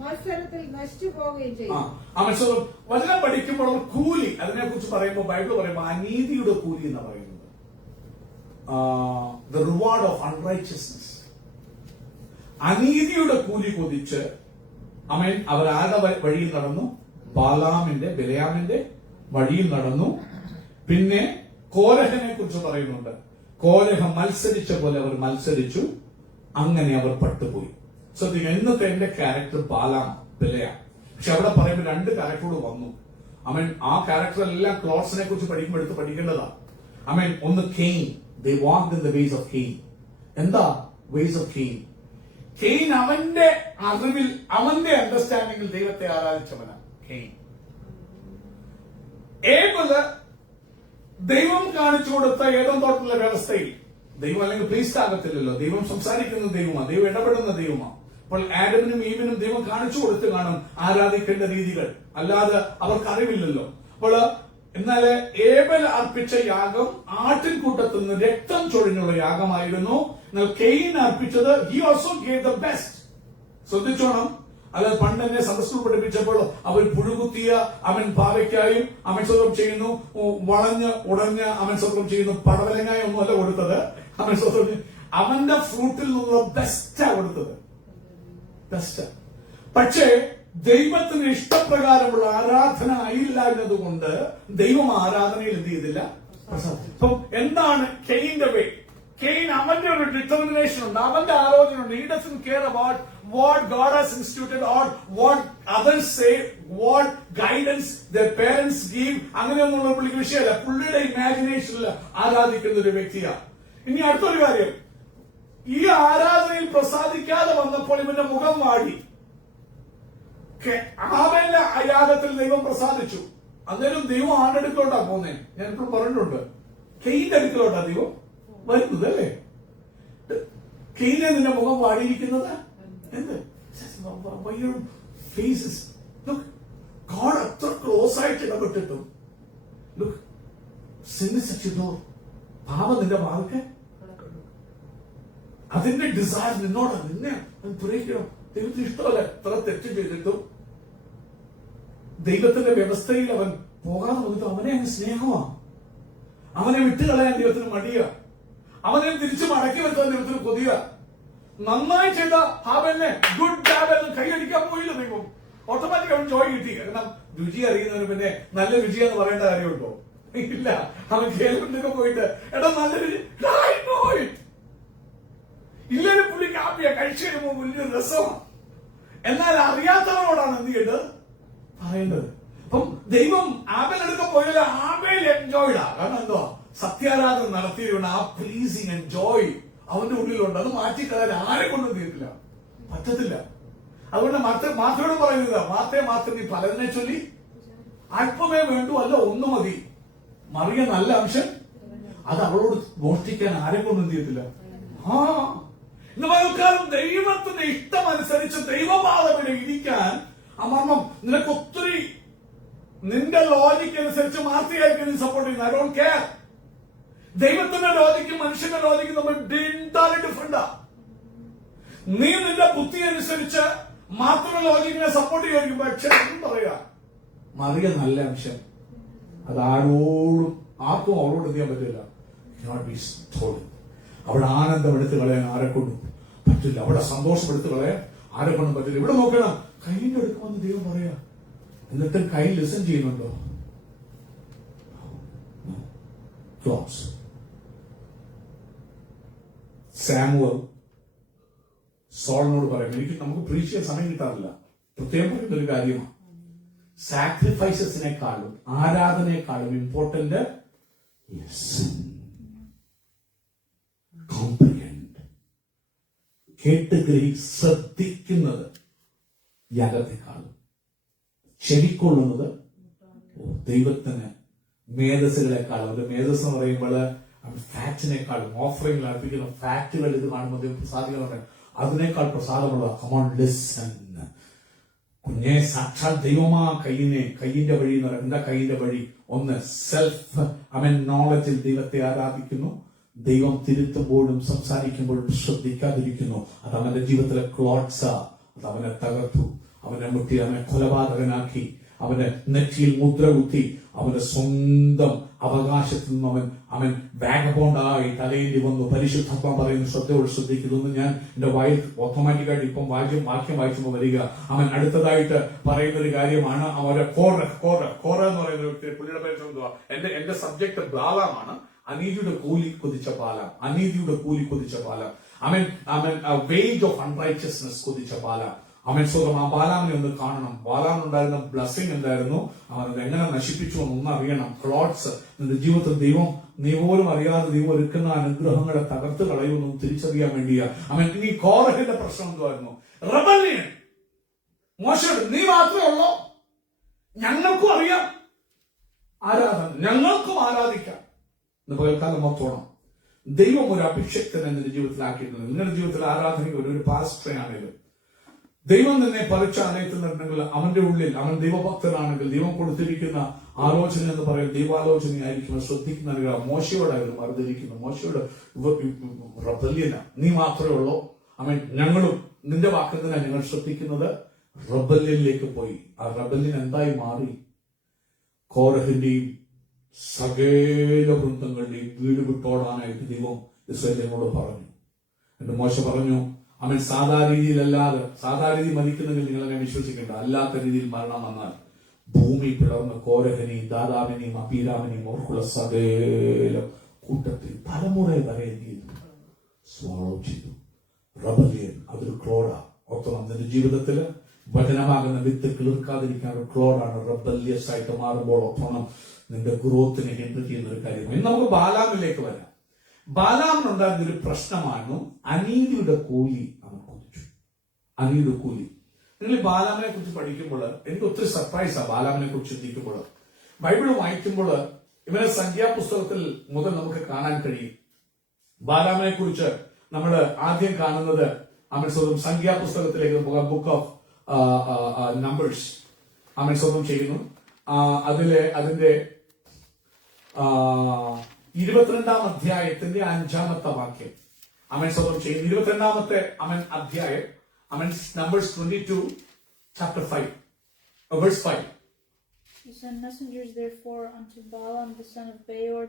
മത്സരത്തിൽ നശിച്ചു പോവുകയും ചെയ്യും. വചനം പഠിക്കുമ്പോൾ കൂലി, അതിനെ കുറിച്ച് പറയുമ്പോൾ ബൈബിൾ പറയുമ്പോൾ അനീതിയുടെ കൂലി എന്ന് പറയുന്നത് ദ റിവാർഡ് ഓഫ് അൺറൈച്ചസ്നെസ്. അനീതിയുടെ കൂലി കൊതിച്ച് അവർ ആരുടെ വഴിയിൽ നടന്നു? ബിലയാമിന്റെ വഴിയിൽ നടന്നു. പിന്നെ കോരഹനെ കുറിച്ച് പറയുന്നുണ്ട്. കോരഹ മത്സരിച്ച പോലെ അവർ മത്സരിച്ചു, അങ്ങനെ അവർ പട്ടുപോയി. ശ്രദ്ധിക്കുക, ഇന്നത്തെ എന്റെ ക്യാരക്ടർ ബാലാം, ബിലയാം. പക്ഷെ അവിടെ പറയുമ്പോൾ 2 ക്യാരക്ടറോട് വന്നു. ആ ക്യാരക്ടർ എല്ലാം ക്ലോട്ട്സിനെ കുറിച്ച് പഠിക്കുമ്പോൾ എടുത്ത് പഠിക്കേണ്ടതാ. ഒന്ന് Cain. They walked in the ways of Cain. എന്താ വേസ് ഓഫ് കെയിൻ? കെയിൻ അവന്റെ അറിവിൽ, അവന്റെ അണ്ടർസ്റ്റാൻഡിംഗിൽ ദൈവത്തെ ആരാധിച്ചവനാണ് കെയിൻ. ഏബല് ദൈവം കാണിച്ചു കൊടുത്ത ഏതോ തോട്ടിലുള്ള വ്യവസ്ഥയിൽ, ദൈവം അല്ലെങ്കിൽ പ്രീസ്റ്റ് ആകത്തില്ലല്ലോ, ദൈവം സംസാരിക്കുന്ന ദൈവമാണ്, ദൈവം ഇടപെടുന്ന ദൈവമാണ്. അപ്പോൾ ആഡമിനും ഈവിനും ദൈവം കാണിച്ചു കൊടുത്ത് കാണും ആരാധിക്കേണ്ട രീതികൾ, അല്ലാതെ അവർക്ക് അറിവില്ലല്ലോ. അപ്പോൾ എന്നാല് ഏബൽ അർപ്പിച്ച യാഗം ആട്ടിൻകൂട്ടത്തിൽ നിന്ന് രക്തം ചൊരിഞ്ഞുള്ള യാഗമായിരുന്നു. എന്നാൽ കെയിൻ അർപ്പിച്ചത് he also gave the best. ശ്രദ്ധിച്ചോണം. അല്ലാതെ പണ്ട് എന്നെ സൺഡേ സ്കൂൾ പഠിപ്പിച്ചപ്പോൾ അവർ പുഴുകുത്തിയ പാവയ്ക്കായും സ്വന്തം ചെയ്യുന്നു, വളഞ്ഞ് ഉടഞ്ഞ് സ്വന്തം ചെയ്യുന്നു, പടവലങ്ങായ ഒന്നുമല്ല കൊടുത്തത്. സ്വന്തം അവന്റെ ഫ്രൂട്ടിൽ നിന്നുള്ള ബെസ്റ്റാ കൊടുത്തത്, ബെസ്റ്റ്. പക്ഷേ ദൈവത്തിന് ഇഷ്ടപ്രകാരമുള്ള ആരാധന ആയില്ലായിരുന്നതുകൊണ്ട് ദൈവം ആരാധനയിൽ എന്ത് ചെയ്തില്ല. അപ്പം എന്താണ് കെയിന്റെ വേ? കെയിൻ അവന്റെ ഒരു ഡിറ്റർമിനേഷൻ ഉണ്ട്, അവന്റെ ആലോചന ഉണ്ട്. He doesn't care about what God has instituted or what others say, what guidance their parents give. അങ്ങനെയൊന്നുള്ള പുള്ളിക്ക് വിഷയമല്ല. പുള്ളിയുടെ ഇമാജിനേഷനിൽ ആരാധിക്കുന്ന ഒരു വ്യക്തിയാണ്. ഇനി അടുത്തൊരു കാര്യം, ഈ ആരാധനയിൽ പ്രസാദിക്കാതെ വന്നപ്പോൾ ഇവന്റെ മുഖം വാടി. ആബേലിന്റെ യാഗത്തിൽ ദൈവം പ്രസാദിച്ചു. അന്നേരം ദൈവം ആണെടുക്കലോട്ടാ പോകുന്നേ. ഞാൻ ഇപ്പോൾ പറഞ്ഞിട്ടുണ്ട്, കെയിന്റെ അടുക്കലോട്ടാ ദൈവം വരുന്നത് അല്ലേ. കെയിനെ നിന്റെ മുഖം വാടിയിരിക്കുന്നത് എന്ത്? ഫേസസ് ഗോഡ് അത്ര ക്ലോസ് ആയിട്ട് ഇടപെട്ടിട്ടും പാപം നിന്റെ വാക്ക് അതിന്റെ ഡിസയർ നിന്നോട് നിന്നെ തുറയ്ക്കണം. ദൈവത്തിന് ഇഷ്ടമല്ല എത്ര തെറ്റ് ചെയ്തിട്ടും ദൈവത്തിന്റെ വ്യവസ്ഥയിൽ അവൻ പോകാതെ വന്നിട്ട് അവനെ അങ്ങ് സ്നേഹമാണ്. അവനെ വിട്ടുകളയാൻ ദൈവത്തിന് മടിയ, അവനെ തിരിച്ചു മടക്കി വരുത്താൻ ദൈവത്തിന് കൊതിയ. നന്നായി ചെയ്ത ഹാബലിനെ ഗുഡ് ജാബ് എന്ന് കൈയടിക്കാൻ പോയില്ല ദൈവം. ഓട്ടോമാറ്റിക് അവൻ ജോയ് കിട്ടി. കാരണം രുചി അറിയുന്നവന് പിന്നെ നല്ല രുചിയെന്ന് പറയേണ്ട കാര്യമുണ്ടോ? ഇല്ല. അവൻ കേൾക്കുന്നൊക്കെ പോയിട്ട് എടാ നല്ല രുചി ഇല്ലൊരു പുള്ളി കാപ്പിയ കഴിച്ചു കഴിയുമ്പോൾ വലിയൊരു രസമാണ്. എന്നാൽ അറിയാത്തവരോടാണ് എന്ത് ചെയ്യേണ്ടത് പറയേണ്ടത്. അപ്പം ദൈവം ആബേൽ എടുക്ക പോയാൽ ആബേൽ എൻജോയ്ഡാ. കാരണം എന്തോ സത്യാരാധന നടത്തിയതുകൊണ്ട് ആ പ്ലീസിങ് ആൻഡ് ജോയ് അവന്റെ ഉള്ളിലുണ്ട്. അത് മാറ്റിക്കളയാൻ ആരെ കൊണ്ടും തീരില്ല, പറ്റത്തില്ല. അതുകൊണ്ട് മാർത്തയോട് പറയുന്നത്, മാർത്തേ നീ പലതിനെ ചൊല്ലി അല്പമേ വേണ്ടു, അല്ല ഒന്ന് മതി. മറിയ നല്ല അംശം, അത് അവളോട് മോഷ്ടിക്കാൻ ആരെ കൊണ്ടും ചെയ്യത്തില്ല. ഇന്ന് പലക്കാലം ദൈവത്തിന്റെ ഇഷ്ടമനുസരിച്ച് ദൈവപാതവിടെ ഇരിക്കാൻ അമ്മം നിനക്ക് ഒത്തിരി നിന്റെ ലോജിക്ക് അനുസരിച്ച് മാർത്തയായിരിക്കും നീ സപ്പോർട്ട് ചെയ്യുന്നത്. I don't care. ദൈവത്തിന്റെ ലോജിക്കും മനുഷ്യന്റെ ലോജിക്കും നമ്മൾ ഡിഫറെന്റാ. നീ നിന്റെ ബുദ്ധി അനുസരിച്ച് മാത്രം ലോജിക്കിനെ സപ്പോർട്ട് ചെയ്യുമ്പോൾ അക്ഷരം പറയുക മറിയ നല്ല അംശം, അത് ആർക്കും അവളോട് എന്ത് ചെയ്യാൻ പറ്റില്ല. അവിടെ ആനന്ദം എടുത്തു കളയാൻ ആരെ കൊണ്ടും പറ്റില്ല. അവിടെ സന്തോഷം എടുത്തു കളയാൻ ആരെ കൊണ്ടും പറ്റില്ല. ഇവിടെ നോക്കണം, കൈന്റെ എടുക്കുമെന്ന് ദൈവം പറയാ. എന്നിട്ടും കൈ ലിസൺ ചെയ്യുന്നുണ്ടോ? ക്ലോസ്. സാമുവൽ സോളിനോട് പറയും, നമുക്ക് പ്രീച്ച് ചെയ്യാൻ സമയം കിട്ടാറില്ല. പ്രത്യേകം പറയുന്ന ഒരു കാര്യമാണ്, സാക്രിഫൈസസിനെക്കാളും ആരാധനയെക്കാളും ഇമ്പോർട്ടന്റ് കോംപ്രിഹെൻഡ്, കേട്ട് ശ്രദ്ധിക്കുന്നത് യാഗത്തെക്കാളും ചെവിക്കൊള്ളുന്നത് ദൈവത്തിന് മേധസ്സുകളെക്കാളും. ഒരു മേധസ് എന്ന് പറയുമ്പോൾ ഫാക്റ്റിനേക്കാളും ഓഫറിംഗിൽ അർപ്പിക്കുന്ന ഫാക്റ്റുകൾ ഇത് കാണുമ്പോൾ ദൈവം പ്രസാദിക്കണം. അതിനേക്കാൾ പ്രസാദമുള്ള കമോൺ ലിസൺ. കുഞ്ഞെ സാക്ഷാൽ ദൈവമാ കയ്യിന്റെ വഴി എന്ന് പറയുന്നത്. എന്താ കയ്യിന്റെ വഴി? ഒന്ന് സെൽഫ് നോളജിൽ ദൈവത്തെ ആരാധിക്കുന്നു. ദൈവം തിരുത്തുമ്പോഴും സംസാരിക്കുമ്പോഴും ശ്രദ്ധിക്കാതിരിക്കുന്നു. അത് അവന്റെ ജീവിതത്തിലെ ക്ലോട്ട്സാ. അത് അവനെ തകർത്തു, അവനെ മുട്ടി, അവനെ കൊലപാതകനാക്കി, അവന് നെറ്റിയിൽ മുദ്ര കുത്തി, അവന്റെ സ്വന്തം അവകാശത്തിൽ നിന്ന് അവൻ വാഗബോണ്ടായി തലയിൽ വന്നു. പരിശുദ്ധാത്മ പറയുന്നു, ശ്രദ്ധയോട് ശ്രദ്ധിക്കുന്നു. ഞാൻ എന്റെ വായിൽ ഓട്ടോമാറ്റിക്കായിട്ട് ഇപ്പം വാക്യം വായിച്ചുമ്പോൾ വരിക. അവൻ അടുത്തതായിട്ട് പറയുന്ന ഒരു കാര്യമാണ് അവരെ കോറ എന്ന് പറയുന്ന വ്യക്തി. പുള്ളിയുടെ പേര് എന്തുവാ? എന്റെ സബ്ജക്ട് ബാലാമാണ്. അനീതിയുടെ കൂലി കൊതിച്ച ബാലാം, അനീതിയുടെ കൂലി കൊതിച്ച ബാലാം. Wage of അൺറൈച്ചസ്നെസ് കൊതിച്ച ബാലാം. അവൻ സ്വന്തം ആ ബാലാമിനെ ഒന്ന് കാണണം. ബാലാമിനുണ്ടായിരുന്ന ബ്ലെസ്സിംഗ് എന്തായിരുന്നു, അവനത് എങ്ങനെ നശിപ്പിച്ചു എന്നൊന്ന് അറിയണം. ക്ലോട്ട്സ് നിന്റെ ജീവിതത്തിൽ ദൈവം നീ പോലും അറിയാതെ ദൈവം ഒരുക്കുന്ന അനുഗ്രഹങ്ങളെ തകർത്ത് കളയുമെന്നും തിരിച്ചറിയാൻ വേണ്ടിയാ. ഇനി കോറഹിന്റെ പ്രശ്നം എന്തുവായിരുന്നു? റെബല്യൻ. മോശം, നീ മാത്രമേ ഉള്ളോ? ഞങ്ങൾക്കും അറിയാം ആരാധന, ഞങ്ങൾക്കും ആരാധിക്കാം. ഇന്ന് പകൽക്കാലം മൊത്തോണം ദൈവം ഒരു അഭിഷേകത്തിനെ നിന്റെ ജീവിതത്തിലാക്കിയിട്ടുണ്ട്. നിങ്ങളുടെ ജീവിതത്തിൽ ആരാധനയ്ക്ക് ഒരു പാസ്റ്ററയാണെങ്കിലും ദൈവം നിന്നെ പറിച്ച അനയത്തുന്നുണ്ടെങ്കിൽ അവന്റെ ഉള്ളിൽ അവൻ ദൈവഭക്തനാണെങ്കിൽ ദൈവം കൊടുത്തിരിക്കുന്ന ആലോചന എന്ന് പറയുന്നത് ദൈവാലോചനയായിരിക്കും. ശ്രദ്ധിക്കുന്ന മോശയോടായിരുന്നു മറുതിരിക്കുന്നത്. മോശയോട് റബല്യന, നീ മാത്രമേ ഉള്ളൂ. ഞങ്ങളും നിന്റെ വാക്കത്തിനാണ് ഞങ്ങൾ ശ്രദ്ധിക്കുന്നത്. റബല്യനിലേക്ക് പോയി. ആ റബല്യൻ എന്തായി മാറി? കോരഹിന്റെയും സകല വൃന്ദങ്ങളുടെയും വീട് വിട്ടോടാനായിട്ട് ദൈവം ഇസ്രായേലിനോട് പറഞ്ഞു. എന്റെ മോശ പറഞ്ഞു, സാധാരണ രീതിയിലല്ലാതെ, സാധാരണ രീതി മരിക്കുന്നെങ്കിൽ നിങ്ങൾ എന്നെ വിശ്വസിക്കേണ്ട, അല്ലാത്ത രീതിയിൽ മരണം വന്നാൽ ഭൂമി പിളർന്ന് കോരഹനെയും ദാദാവിനെയും അബീരാമിനെയും ഓർക്കുള്ള സകല കൂട്ടത്തിൽ തലമുറ വരെ എന്ത് ചെയ്തു? swallow ചെയ്തു. റബലിയൻ അതൊരു ക്ലോഡാ. ഓർത്തോളം നിന്റെ ജീവിതത്തില് വചനമാകുന്ന വിത്ത് കിളിർക്കാതിരിക്കാൻ ഒരു ക്ലോഡാണ്. റബല്യസ് ആയിട്ട് മാറുമ്പോൾ ഓർത്തോണം നിന്റെ ഗ്രോത്തിനെ ഹിൻഡർ ചെയ്യുന്ന ഒരു കാര്യമാണ്. ഇന്ന് നമുക്ക് ബാലാമിലേക്ക് വരാം. ബാലാമിനുണ്ടായിരുന്ന ഒരു പ്രശ്നമാണ് അനീതിയുടെ കൂലി അവൻ കൊതിച്ചു. അനീതിയുടെ കൂലി. നിങ്ങൾ ഈ ബാലാമിനെ കുറിച്ച് പഠിക്കുമ്പോൾ എനിക്ക് ഒത്തിരി സർപ്രൈസാ. ബാലാമിനെ കുറിച്ച് ചിന്തിക്കുമ്പോൾ ബൈബിൾ വായിക്കുമ്പോൾ ഇവനെ സംഖ്യാപുസ്തകത്തിൽ മുതൽ നമുക്ക് കാണാൻ കഴിയും. ബാലാമിനെ കുറിച്ച് നമ്മൾ ആദ്യം കാണുന്നത് അവൻ സ്വന്തം സംഖ്യാപുസ്തകത്തിലേക്ക് ബുക്ക് ഓഫ് നമ്പേഴ്സ് അവൻ സ്വന്തം ചെയ്യുന്നു. അതിന്റെ 22-ാം അധ്യായത്തിന്റെ 5-ാമത്തെ വാക്യം അവൻ സ്വന്തം ചെയ്യുന്നു. 22-ാമത്തെ അവൻ അധ്യായം അവൻ numbers 22 chapter 5 verse 5. He sent messengers therefore unto Balaam the son of Beor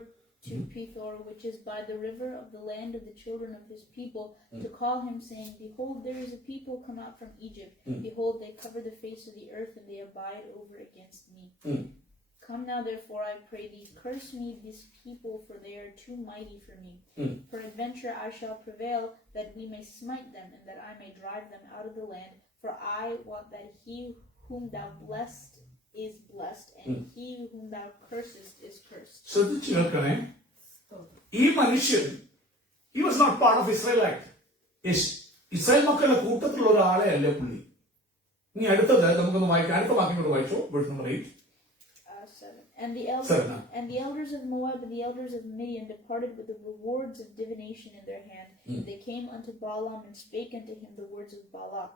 to Pethor, which is by the river of the land of the children of his people, to call him, saying, Behold, there is a people come out from Egypt. Behold, they cover the face of the earth, and they abide over against me. Come now, therefore, I pray thee, curse me this people, for they are too mighty for me. Peradventure I shall prevail, that we may smite them, and that I may drive them out of the land. For I wot that he whom thou blessed is blessed, and he whom thou cursest is cursed. ശ്രദ്ധിച്ചു കേൾക്കണേ. ഈ മനുഷ്യൻ he was not part of Israelite. Israel മക്കളുടെ കൂട്ടത്തിലുള്ള ഒരാളെ അല്ല പുള്ളി. ഇനി അടുത്തത് നമുക്കൊന്ന് വായിക്കാം. അടുത്ത വാക്യം വായിച്ചോ. verse number 8. 7. And the elders of Moab and the elders of Midian departed with the rewards of divination in their hand. They came unto Balaam and spake unto him the words of Balak.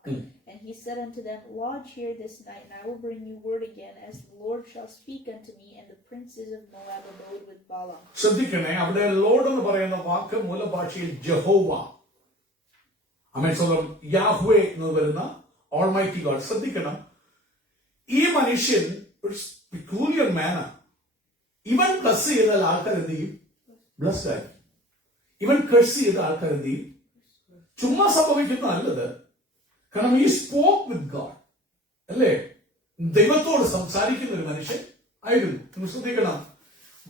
And he said unto them, Lodge here this night, and I will bring you word again, as the Lord shall speak unto me. And the princes of Moab abode with Balaam. ശ്രദ്ധിക്കണേ, അവിടെ Lord എന്ന് പറയുന്ന വാക്ക് മൂലഭാഷയിൽ ജഹോവ, ആമേൻ, സ്വന്തം Yahweh എന്ന് വരുന്ന almighty God. ശ്രദ്ധിക്കണം, ഈ മനുഷ്യൻ ഒരു peculiar manner. ഇവൻ ബ്ലസ് ചെയ്താൽ ആൾക്കാർ എന്ത് ചെയ്യും? ബ്ലസ്ഡ് ആയി. ഇവൻ കഴ്സ് ചെയ്ത ആൾക്കാർ എന്ത് ചെയ്യും? ചുമ്മാ സംഭവിക്കുന്ന നല്ലത്. കാരണം ഈ സ്പോക്ക് വിത്ത് ഗോഡ്, അല്ലേ? ദൈവത്തോട് സംസാരിക്കുന്ന ഒരു മനുഷ്യൻ ആയിരുന്നു. നിങ്ങൾ ശ്രദ്ധിക്കണം,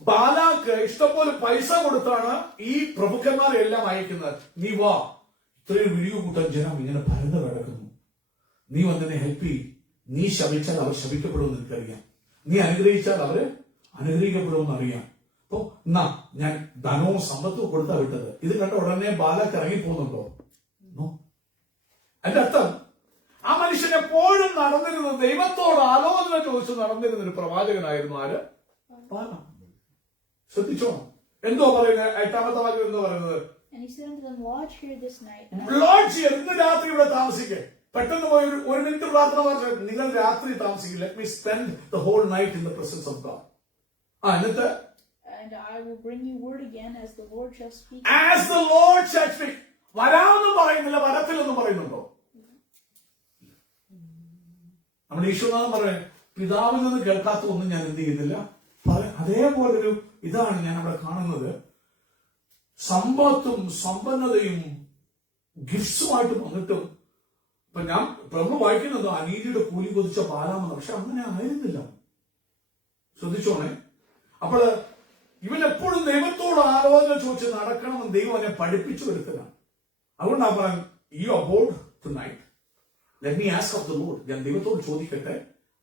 ബാലാക്ക് ഇഷ്ടംപോലെ പൈസ കൊടുത്താണ് ഈ പ്രഭുക്കന്മാരെ എല്ലാം അയക്കുന്നത്. നീ വാ, ഇത്രയും വിഴിവ് കൂട്ടാൻ ജനം ഇങ്ങനെ പരന്ന് കിടക്കുന്നു, നീ വന്നെ ഹെൽപ്പ് ചെയ്യും. നീ ശപിച്ചാൽ അവർ ശപിക്കപ്പെടുമെന്ന് എനിക്കറിയാം, നീ അനുഗ്രഹിച്ചാൽ അവര് അനുഗ്രഹിക്കപ്പെടുമെന്ന് അറിയാം. അപ്പൊ എന്നാ ഞാൻ ധനവും സമ്പത്തും കൊടുത്താ വിട്ടത്. ഇത് കണ്ട ഉടനെ ബാലക്ക് ഇറങ്ങിപ്പോകുന്നുണ്ടോ? എന്റെ അർത്ഥം, ആ മനുഷ്യൻ എപ്പോഴും നടന്നിരുന്നത് ദൈവത്തോട് ആലോചന ചോദിച്ചു നടന്നിരുന്ന ഒരു പ്രവാചകനായിരുന്നു. ആര്? ബാലാം. ശ്രദ്ധിച്ചോ എന്തോ പറയുന്നത്? 8-ാമത്തെ വാക്യം എന്തോ പറയുന്നത്? Lodge here this night. Lodge here, ഇന്ന് രാത്രി ഇവിടെ താമസിക്കേ. പെട്ടെന്ന് പോയി ഒരു മിനിറ്റ് പ്രാർത്ഥന പറഞ്ഞു, നിങ്ങൾ രാത്രി താമസിക്കും. Let me spend the whole night in the presence of God. എന്നിട്ട് And I will bring you word again, as the Lord shall speak. As the Lord shall speak. വരാമെന്നും പറയുന്നില്ല, വരത്തില്ലെന്നും പറയുന്നുണ്ടോ? നമ്മുടെ ഈശ്വരനാഥൻ പറയാൻ, പിതാവിൽ നിന്ന് കേൾക്കാത്ത ഒന്നും ഞാൻ എന്ത് ചെയ്യുന്നില്ല. അതേപോലൊരു ഇതാണ് ഞാൻ അവിടെ കാണുന്നത്. സമ്പത്തും സമ്പന്നതയും ഗിഫ്റ്റ്സുമായിട്ട് വന്നിട്ടും ഇപ്പൊ ഞാൻ നമ്മൾ വായിക്കുന്നത് അനീതിയുടെ കൂലി കൊതിച്ച ബാലാമെന്ന്. പക്ഷെ അങ്ങനെ ആയിരുന്നില്ല. ശ്രദ്ധിച്ചോണേ. അപ്പോൾ ഇവൻ എപ്പോഴും ദൈവത്തോട് ആലോചന ചോദിച്ച് നടക്കണമെന്ന് ദൈവം അവനെ പഠിപ്പിച്ചു വരുത്തലാണ്. അതുകൊണ്ടാണ് പറയാൻ, you abode tonight, let me ask of the Lord. ഞാൻ ദൈവത്തോട് ചോദിക്കട്ടെ,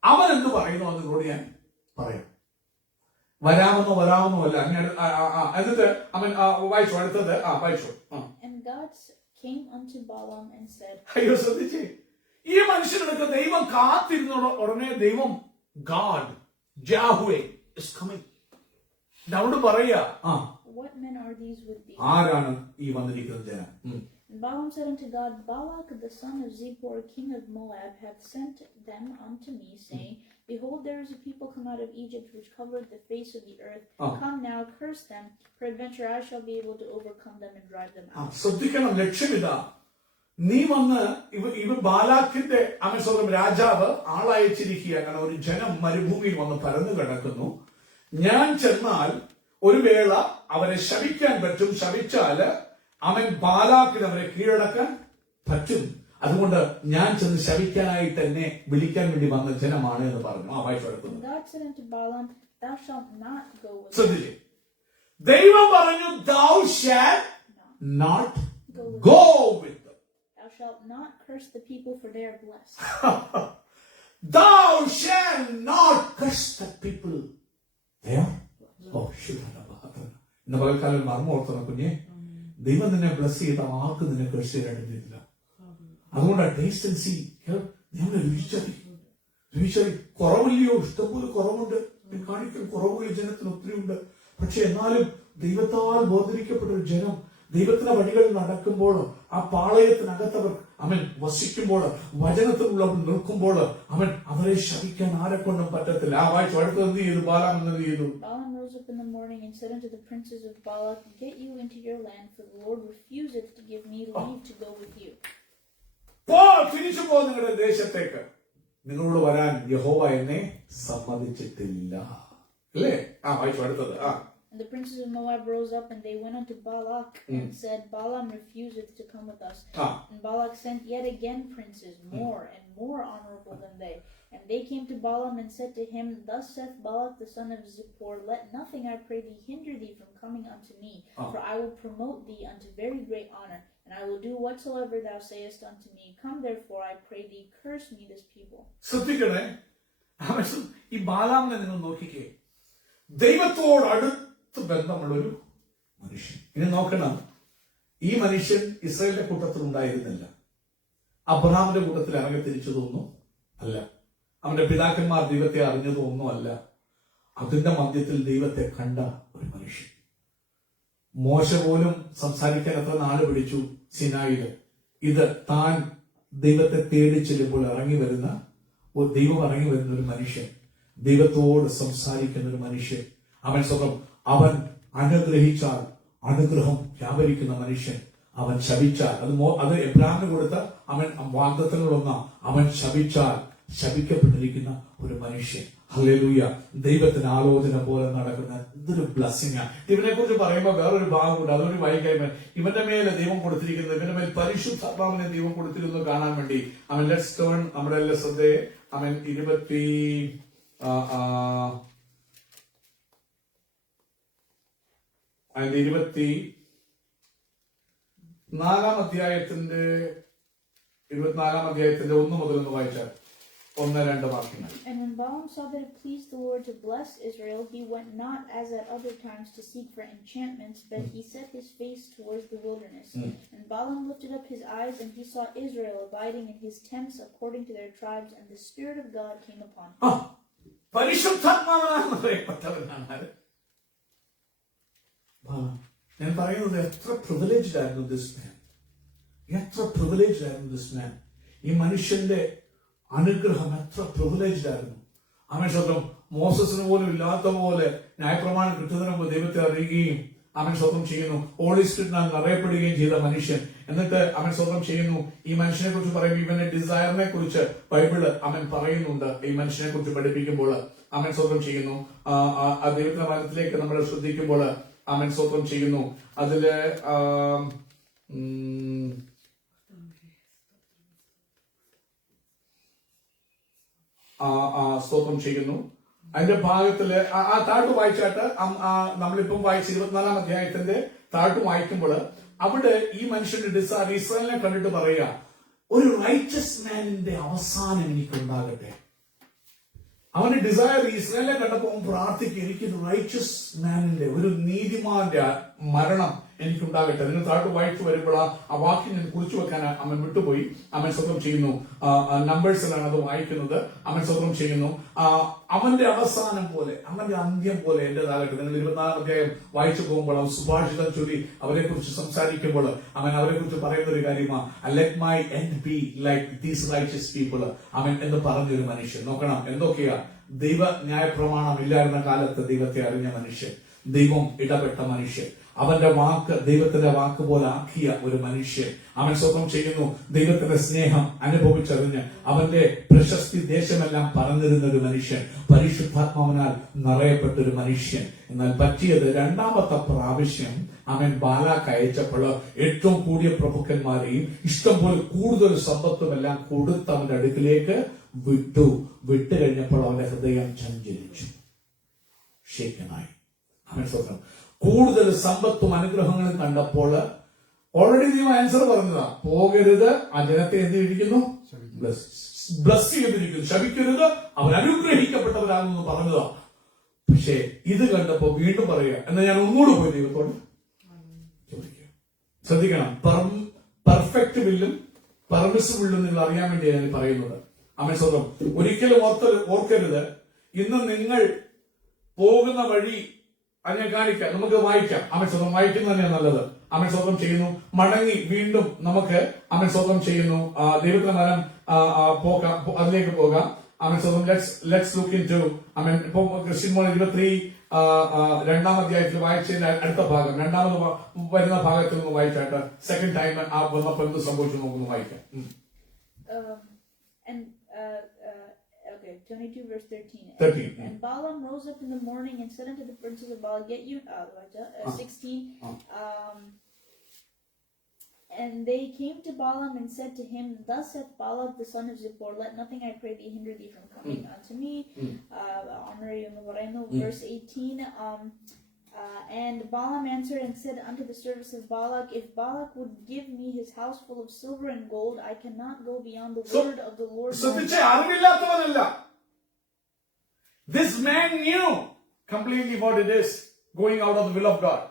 അവൻ എന്ത് പറയുന്നു അതിനോട് ഞാൻ പറയാം. വരാമെന്നോ അല്ല. എന്നിട്ട് അവൻ വായിച്ചു. അടുത്തത് വായിച്ചു. Came unto Balaam and said, അയ്യോ, ശ്രദ്ധിച്ചേ, ഈ മനുഷ്യനെടുത്ത് ദൈവം കാത്തിരുന്ന ഉടനെ ദൈവം ഗാഡ് ജാഹ്വേ is coming. അവനോട് പറയാ, What men are these with thee? ആരാണ് ഈ വന്നിരിക്കുന്ന ജനം? And Balaam said unto God, Balak the son of Zippor, king of Moab, hath sent them unto me, saying, Behold, there is a people come out of Egypt, which covered the face of the earth. Come now, curse them. Peradventure I shall be able to overcome them and drive them out. ശ്രദ്ധിക്കണം, ലക്ഷ്യമിതാ. നീ വന്ന് ഇവ ബാലാക്കിന്റെ സ്വന്തം രാജാവ് ആളയച്ചിരിക്കുക. കാരണം ഒരു ജനം മരുഭൂമിയിൽ വന്ന് പരന്നു കിടക്കുന്നു. ഞാൻ ചെന്നാൽ ഒരു വേള അവരെ ശപിക്കാൻ പറ്റും. ശപിച്ചാല് അവൻ ബാലാക്കിന് അവരെ കീഴടക്കാൻ പറ്റും. അതുകൊണ്ട് ഞാൻ ചെന്ന് ശപിക്കാനായിട്ട് എന്നെ വിളിക്കാൻ വേണ്ടി വന്ന ജനമാണ് എന്ന് പറഞ്ഞു. വായിച്ചെടുക്കുന്നു. ശ്രദ്ധിച്ചേ, ദൈവം പറഞ്ഞു, thou shalt not Go with them. Thou shalt not curse the people, for they are blessed. Thou shalt not curse the people. They are? Oh, ഇന്ന് പകൽക്കാലം മർമ്മ ഓർത്തണം കുഞ്ഞെ. ദൈവം നിന്നെ ബ്ലസ് ചെയ്ത ആർക്കും നിന്നെ കർഷ ചെയ്യാനില്ല. അതുകൊണ്ടാണ് ടേസ്റ്റ് ആൻഡ് സീ. ഞങ്ങളെ രുചിച്ചറി കുറവില്ലയോ? ഇഷ്ടംപോലെ കുറവുണ്ട്. കാണിക്കാൻ കുറവുകൾ ജനത്തിന് ഒത്തിരി ഉണ്ട്. പക്ഷെ എന്നാലും ദൈവത്താൽ ബോധരിക്കപ്പെട്ട ഒരു ജനം ദൈവത്തിന്റെ വഴികളിൽ നടക്കുമ്പോൾ, ആ പാളയത്തിനകത്തവർ അവൻ വസിക്കുമ്പോൾ, വചനത്തിലുള്ളവർ നിൽക്കുമ്പോൾ അവൻ അവരെ ശപിക്കാൻ ആരെക്കൊണ്ടും പറ്റത്തില്ല. ആ വായിച്ചു അടുത്ത് എന്ത് ചെയ്തു? ബാലാം എന്ത് ചെയ്തു? Balaam rose up in the morning and said unto the princes of Balak, Get you into your land, for the Lord refuseth to give me leave to go with you. തിരിച്ചു പോ നിങ്ങളുടെ ദേശത്തേക്ക്. നിങ്ങളോട് വരാൻ യഹോവ എന്നെ സമ്മതിച്ചിട്ടില്ല. അല്ലേ? വായിച്ചു അടുത്തത്. And the princes of Moab rose up, and they went unto Balak, and said, Balaam refuseth to come with us. And Balak sent yet again princes, more and more honorable than they. And they came to Balaam and said to him, Thus saith Balak the son of Zippor, Let nothing, I pray thee, hinder thee from coming unto me, for I will promote thee unto very great honor, and I will do whatsoever thou sayest unto me. Come therefore, I pray thee, curse me this people. ശ്രദ്ധിക്കണേ, ഈ ബാലാമിനെ നിങ്ങൾ നോക്കിക്കേ. ദൈവത്തോട് അടുത്ത് ബന്ധമുള്ളൊരു മനുഷ്യൻ. ഇനി നോക്കണം, ഈ മനുഷ്യൻ ഇസ്രായേലിന്റെ കൂട്ടത്തിൽ ഉണ്ടായിരുന്നില്ല. അബ്രഹാമിന്റെ കൂട്ടത്തിൽ ഇറങ്ങി തിരിച്ചതൊന്നും അല്ല. അവന്റെ പിതാക്കന്മാർ ദൈവത്തെ അറിഞ്ഞതൊന്നും അല്ല. അതിന്റെ മധ്യത്തിൽ ദൈവത്തെ കണ്ട ഒരു മനുഷ്യൻ. മോശ പോലും സംസാരിക്കാൻ എത്ര നാള് പിടിച്ചു സിനായില്. ഇത് താൻ ദൈവത്തെ തേടി ചെല്ലുമ്പോൾ ഇറങ്ങി വരുന്ന ദൈവം ഇറങ്ങി വരുന്ന ഒരു മനുഷ്യൻ, ദൈവത്തോട് സംസാരിക്കുന്ന ഒരു മനുഷ്യൻ. അവൻ സ്വന്തം അവൻ അനുഗ്രഹിച്ചാൽ അനുഗ്രഹം വ്യാപരിക്കുന്ന മനുഷ്യൻ. അവൻ ശപിച്ചാൽ അത് എബ്രാഹിമിന് കൊടുത്ത അവൻ വാഗ്ദത്തങ്ങളൊന്ന അവൻ ശപിച്ചാൽ ശപിക്കപ്പെട്ടിരിക്കുന്ന ഒരു മനുഷ്യൻ. ഹല്ലേലൂയ. ദൈവത്തിന് ആലോചന പോലെ നടക്കുന്ന ഇതൊരു ബ്ലെസ്സിംഗ്. ഇവനെ കുറിച്ച് പറയുമ്പോൾ വേറൊരു ഭാഗമുണ്ട്, അതൊരു വായിക്കായ്മ. ഇവന്റെ മേലെ ദൈവം കൊടുത്തിരിക്കുന്നത്, ഇവന്റെ മേൽ പരിശുദ്ധാത്മാവിനെ ദൈവം കൊടുത്തിരുന്നു കാണാൻ വേണ്ടി. അവൻ ലെറ്റ്സ് ടേൺ നമ്മുടെ എല്ലാ ശ്രദ്ധയെ അവൻ 24 അധ്യായത്തിന്റെ 1 മുതൽ ഒന്ന് വായിച്ചാൽ 1-2 വാക്യങ്ങൾ. And when Balaam saw that it pleased the Lord to bless Israel, he went not as at other times to seek for enchantments, but he set his face towards the wilderness. And Balaam lifted up his eyes, and he saw Israel abiding in his tents according to their tribes, and the Spirit of God came upon him. പരിശുദ്ധാത്മാവെന്ന് പറയപ്പെട്ടവനാണ്. ഞാൻ പറയുന്നത് എത്ര privileged ആയിരുന്നു this man, എത്ര privileged ആയിരുന്നു this man. ഈ മനുഷ്യന്റെ അനുഗ്രഹം എത്ര പ്രിവിലേജ്ഡ് ആയിരുന്നു. അവൻ സ്വന്തം മോസസിന് പോലും ഇല്ലാത്ത പോലെ ന്യായപ്രമാണം കിട്ടുന്നതിന് മുമ്പ് ദൈവത്തെ അറിയുകയും അവൻ സ്വന്തം ചെയ്യുന്നു. ഹോളി സ്പിരിറ്റിനാൽ നിറയപ്പെടുകയും ചെയ്ത മനുഷ്യൻ. എന്നിട്ട് അവൻ സ്വന്തം ചെയ്യുന്നു. ഈ മനുഷ്യനെ കുറിച്ച് പറയുമ്പോൾ ഇവന്റെ ഡിസയറിനെ കുറിച്ച് ബൈബിള് അവൻ പറയുന്നുണ്ട്. ഈ മനുഷ്യനെ കുറിച്ച് പഠിപ്പിക്കുമ്പോൾ അവൻ സ്വന്തം ചെയ്യുന്നു. ആ ദൈവത്തിന്റെ വചനത്തിലേക്ക് നമ്മൾ ശ്രദ്ധിക്കുമ്പോൾ അവൻ സ്വന്തം ചെയ്യുന്നു. അതില് സ്തോത്രം ചെയ്യുന്നു. അതിന്റെ ഭാഗത്തില് ആ താട്ട് വായിച്ചാട്ട് നമ്മളിപ്പം വായിച്ച 24 അധ്യായത്തിന്റെ താട്ട് വായിക്കുമ്പോൾ അവിടെ ഈ മനുഷ്യന്റെ ഡിസയർ ഇസ്രായേലിനെ കണ്ടിട്ട് പറയുക, ഒരു റൈച്ചസ് മാനിന്റെ അവസാനം എനിക്കുണ്ടാകട്ടെ. അവന്റെ ഡിസയർ ഇസ്രായേലിനെ കണ്ടപ്പോൾ പ്രാർത്ഥിക്കും, എനിക്ക് റൈച്ചസ് മാനിന്റെ ഒരു നീതിമാന്റെ മരണം എനിക്കുണ്ടാകട്ടെ. നിങ്ങൾ താട്ട് വായിച്ചു വരുമ്പോൾ ആ വാക്യം ഞാൻ കുറിച്ചു വെക്കാൻ അവൻ വിട്ടുപോയി. അവൻ സ്വന്തം ചെയ്യുന്നു. നമ്പേഴ്സിലാണ് അത് വായിക്കുന്നത്. അവൻ സ്വന്തം ചെയ്യുന്നു. അവന്റെ അവസാനം പോലെ, അവന്റെ അന്ത്യം പോലെ എന്റേതാകട്ടെ. നിങ്ങൾ 24 അധ്യായം വായിച്ചു പോകുമ്പോൾ അവൻ സുഭാഷിതം ചൊല്ലി അവരെ കുറിച്ച് സംസാരിക്കുമ്പോൾ അവൻ അവരെ കുറിച്ച് പറയുന്ന ഒരു കാര്യമാണ്, let my end be like these righteous people. അവൻ എന്ന് പറഞ്ഞൊരു മനുഷ്യൻ. നോക്കണം, എന്തൊക്കെയാ ദൈവ ന്യായപ്രമാണം ഇല്ലായിരുന്ന കാലത്ത് ദൈവത്തെ അറിഞ്ഞ മനുഷ്യൻ, ദൈവം ഇടപെട്ട മനുഷ്യൻ, അവന്റെ വാക്ക് ദൈവത്തിന്റെ വാക്ക് പോലെ ആക്കിയ ഒരു മനുഷ്യൻ. അവൻ സ്വന്തം ചെയ്യുന്നു. ദൈവത്തിന്റെ സ്നേഹം അനുഭവിച്ചറിഞ്ഞ് അവന്റെ പ്രശസ്തി ദേശമെല്ലാം പറഞ്ഞിരുന്ന ഒരു മനുഷ്യൻ, പരിശുദ്ധാത്മാവിനാൽ നിറയപ്പെട്ടൊരു മനുഷ്യൻ. എന്നാൽ പറ്റിയത് രണ്ടാമത്തെ പ്രാവശ്യം അവൻ ബാലാക്ക് അയച്ചപ്പോൾ ഏറ്റവും കൂടിയ പ്രഭുക്കന്മാരെയും ഇഷ്ടംപോലെ കൂടുതൽ സമ്പത്തുമെല്ലാം കൊടുത്ത് അവന്റെ അടുക്കിലേക്ക് വിട്ടു കഴിഞ്ഞപ്പോൾ അവന്റെ ഹൃദയം ചഞ്ചലിച്ചു, ഷേക്കനായി. അവൻ സ്വന്തം കൂടുതൽ സമ്പത്തും അനുഗ്രഹങ്ങളും കണ്ടപ്പോൾ ഓൾറെഡി ദൈവം ആൻസർ പറഞ്ഞതാ, പോകരുത്, ആ ജനത്തെ എന്ത് ചെയ്തിരിക്കുന്നു, ബ്ലസ് ചെയ്തിരിക്കുന്നു, ശപിക്കരുത്, അവർ അനുഗ്രഹിക്കപ്പെട്ടവരാണെന്ന് പറഞ്ഞതാ. പക്ഷേ ഇത് കണ്ടപ്പോ വീണ്ടും പറയുക, എന്നാ ഞാൻ ഒന്നുകൂടെ പോയി ദൈവത്തോട് ചോദിക്കുക. ശ്രദ്ധിക്കണം, പെർഫെക്റ്റ് വില്ലും പെർമിസിബിൾ വില്ലും നിങ്ങൾ അറിയാൻ വേണ്ടിയാണ് ഞാൻ പറയുന്നത്. ആമേൻ സ്വന്തം. ഒരിക്കലും ഓർക്കരുത്, ഇന്ന് നിങ്ങൾ പോകുന്ന വഴി അങ്ങനെ കാണിക്കാം, നമുക്ക് വായിക്കാം. ആമേൻ സ്വന്തം. വായിക്കുന്നത് തന്നെയാണ് നല്ലത്. ആമേൻ സ്വന്തം ചെയ്യുന്നു, മടങ്ങി വീണ്ടും നമുക്ക് ആമേൻ സ്വന്തം ചെയ്യുന്നു, ദൈവത്തിന്റെ മരം പോകാം, അതിലേക്ക് പോകാം. ആമേൻ സ്വന്തം. ലെറ്റ്സ് ലുക്ക് ഇൻ ടു ആമേൻ. ഇപ്പൊ ക്രിസ്ത്യൻ മോൾ 22 അധ്യായത്തിൽ വായിച്ചതിന്റെ അടുത്ത ഭാഗം, രണ്ടാമത് വരുന്ന ഭാഗത്തിൽ നിന്ന് വായിച്ചാട്ട് സെക്കൻഡ് ടൈം വന്നപ്പോൾ എന്ത് സംഭവിച്ചു നോക്കുന്നു വായിക്കാം. Okay, 22 verse 13. 13. And Balaam rose up in the morning and said unto the princes of Balak, 16. And they came to Balaam and said to him, Thus saith Balak the son of Zippor, let nothing, I pray thee, hinder thee from coming unto me. Verse 18. And Balaam answered and said unto the servants of Balak, If Balak would give me his house full of silver and gold, I cannot go beyond the word of the Lord. This man knew completely what it is, going out of the will of God.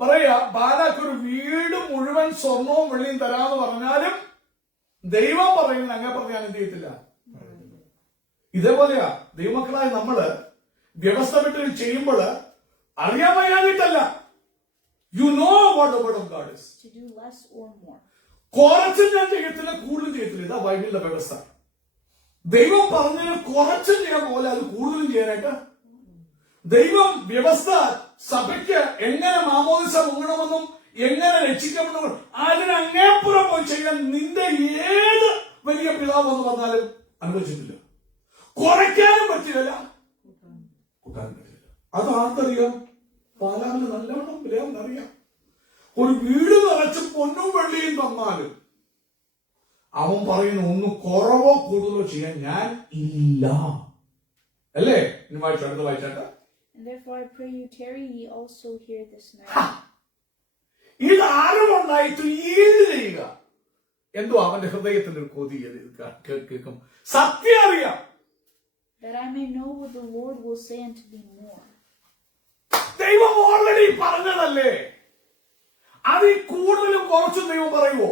പറയാ, Balak ഒരു വീട് മുഴുവൻ സ്വർണവും വെള്ളിയും തരാന്ന് പറഞ്ഞാലും ദൈവം പറയുന്നത് അങ്ങനെ പറഞ്ഞ് ഞാൻ എന്ത് ചെയ്യത്തില്ല. ഇതേപോലെയാ ദൈവമക്കളായ നമ്മള് വ്യവസ്ഥ വിട്ട് ചെയ്യുമ്പോൾ അറിയാൻ വയ്യാതിട്ടല്ല. You know what the word of God is. To do less or more. കുറച്ചും ഞാൻ ചെയ്യത്തില്ല, കൂടുതലും ചെയ്യത്തില്ല. ഇതാ ബൈബിളിലെ വ്യവസ്ഥ. ദൈവം പറഞ്ഞതിന് കുറച്ചും ചെയ്യാൻ പോലെ അത് കൂടുതലും ചെയ്യാനായിട്ട് ദൈവം വ്യവസ്ഥ സഭയ്ക്ക് എങ്ങനെ മാമോദിസ മുങ്ങണമെന്നും എങ്ങനെ രക്ഷിക്കണമെന്നും അതിനങ്ങേപ്പുറം പോയി ചെയ്യാൻ നിന്റെ ഏത് വലിയ പിതാവ് എന്ന് പറഞ്ഞാലും അനുവദിച്ചിട്ടില്ല. കുറയ്ക്കാനും പറ്റില്ല, കൂട്ടാനും പറ്റില്ല. അത് ആർക്കറിയാം? ബാലാമിന് നല്ലവണ്ണം അറിയാം. ഒരു വീട് നിറച്ച് പൊന്നും വെള്ളിയും തന്നാലും അവൻ പറയുന്നു ഒന്ന് കുറവോ കൂടുതലോ ചെയ്യാൻ ഞാൻ ഇല്ല. അല്ലേ? വായിച്ചു, അടുത്ത് വായിച്ചാട്ടെ. And therefore I pray you, tarry ye also here this night. ഇത് അറിവുണ്ടായിട്ട് ഈൽഡ് ചെയ്യുക. എന്തോ അവന്റെ ഹൃദയത്തിന്റെ ഒരു കൊതി കേൾക്കും. സത്യം അറിയാം. That I may know what the Lord will say unto thee more. ദൈവം ഓൾറെഡി പറഞ്ഞതല്ലേ, അതിൽ കൂടുതലും കുറച്ചും ദൈവം പറയുവോ?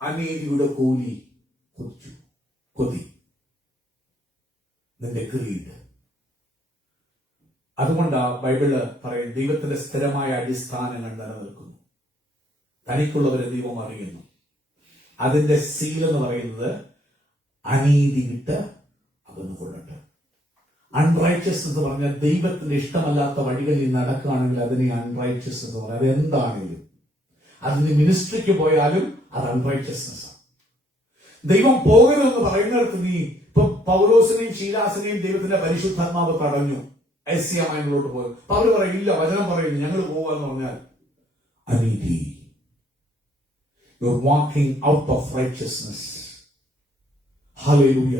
അനീതിയുടെ കൂലി കൊതി, നിന്റെ ഗ്രീഡ്. അതുകൊണ്ടാ ബൈബിള് പറയും, ദൈവത്തിന്റെ സ്ഥിരമായ അടിസ്ഥാനങ്ങൾ നിലനിൽക്കുന്നു, തനിക്കുള്ളവരെ ദൈവം അറിയുന്നു. അതിന്റെ സീൽ എന്ന് പറയുന്നത് അനീതി വിട്ട് അകന്നുകൊള്ളട്ടെ. അൺറൈച്ചസ് എന്ന് പറഞ്ഞാൽ ദൈവത്തിന്റെ ഇഷ്ടമല്ലാത്ത വഴികളിൽ നടക്കുകയാണെങ്കിൽ അതിനെ അൺറൈച്ചസ് എന്ന് പറയാം. അതെന്താണെങ്കിലും അതിന് മിനിസ്ട്രിക്ക് പോയാലും അത് അൺറൈച്ചസ്നെസ് ആണ്. ദൈവം പോകരുതെന്ന് പറയുന്നിടത്ത് നീ ഇപ്പൊ പൗലോസിനെയും ശീലാസിനെയും ദൈവത്തിന്റെ പരിശുദ്ധാത്മാവ് തടഞ്ഞു, ഐസ്യമായതിലോട്ട് പോയത്. അപ്പൊ അവര് പറയില്ല, വചനം പറയുന്നു ഞങ്ങൾ പോവാന്ന് പറഞ്ഞാൽ അനീതി. You are walking out of righteousness. Hallelujah.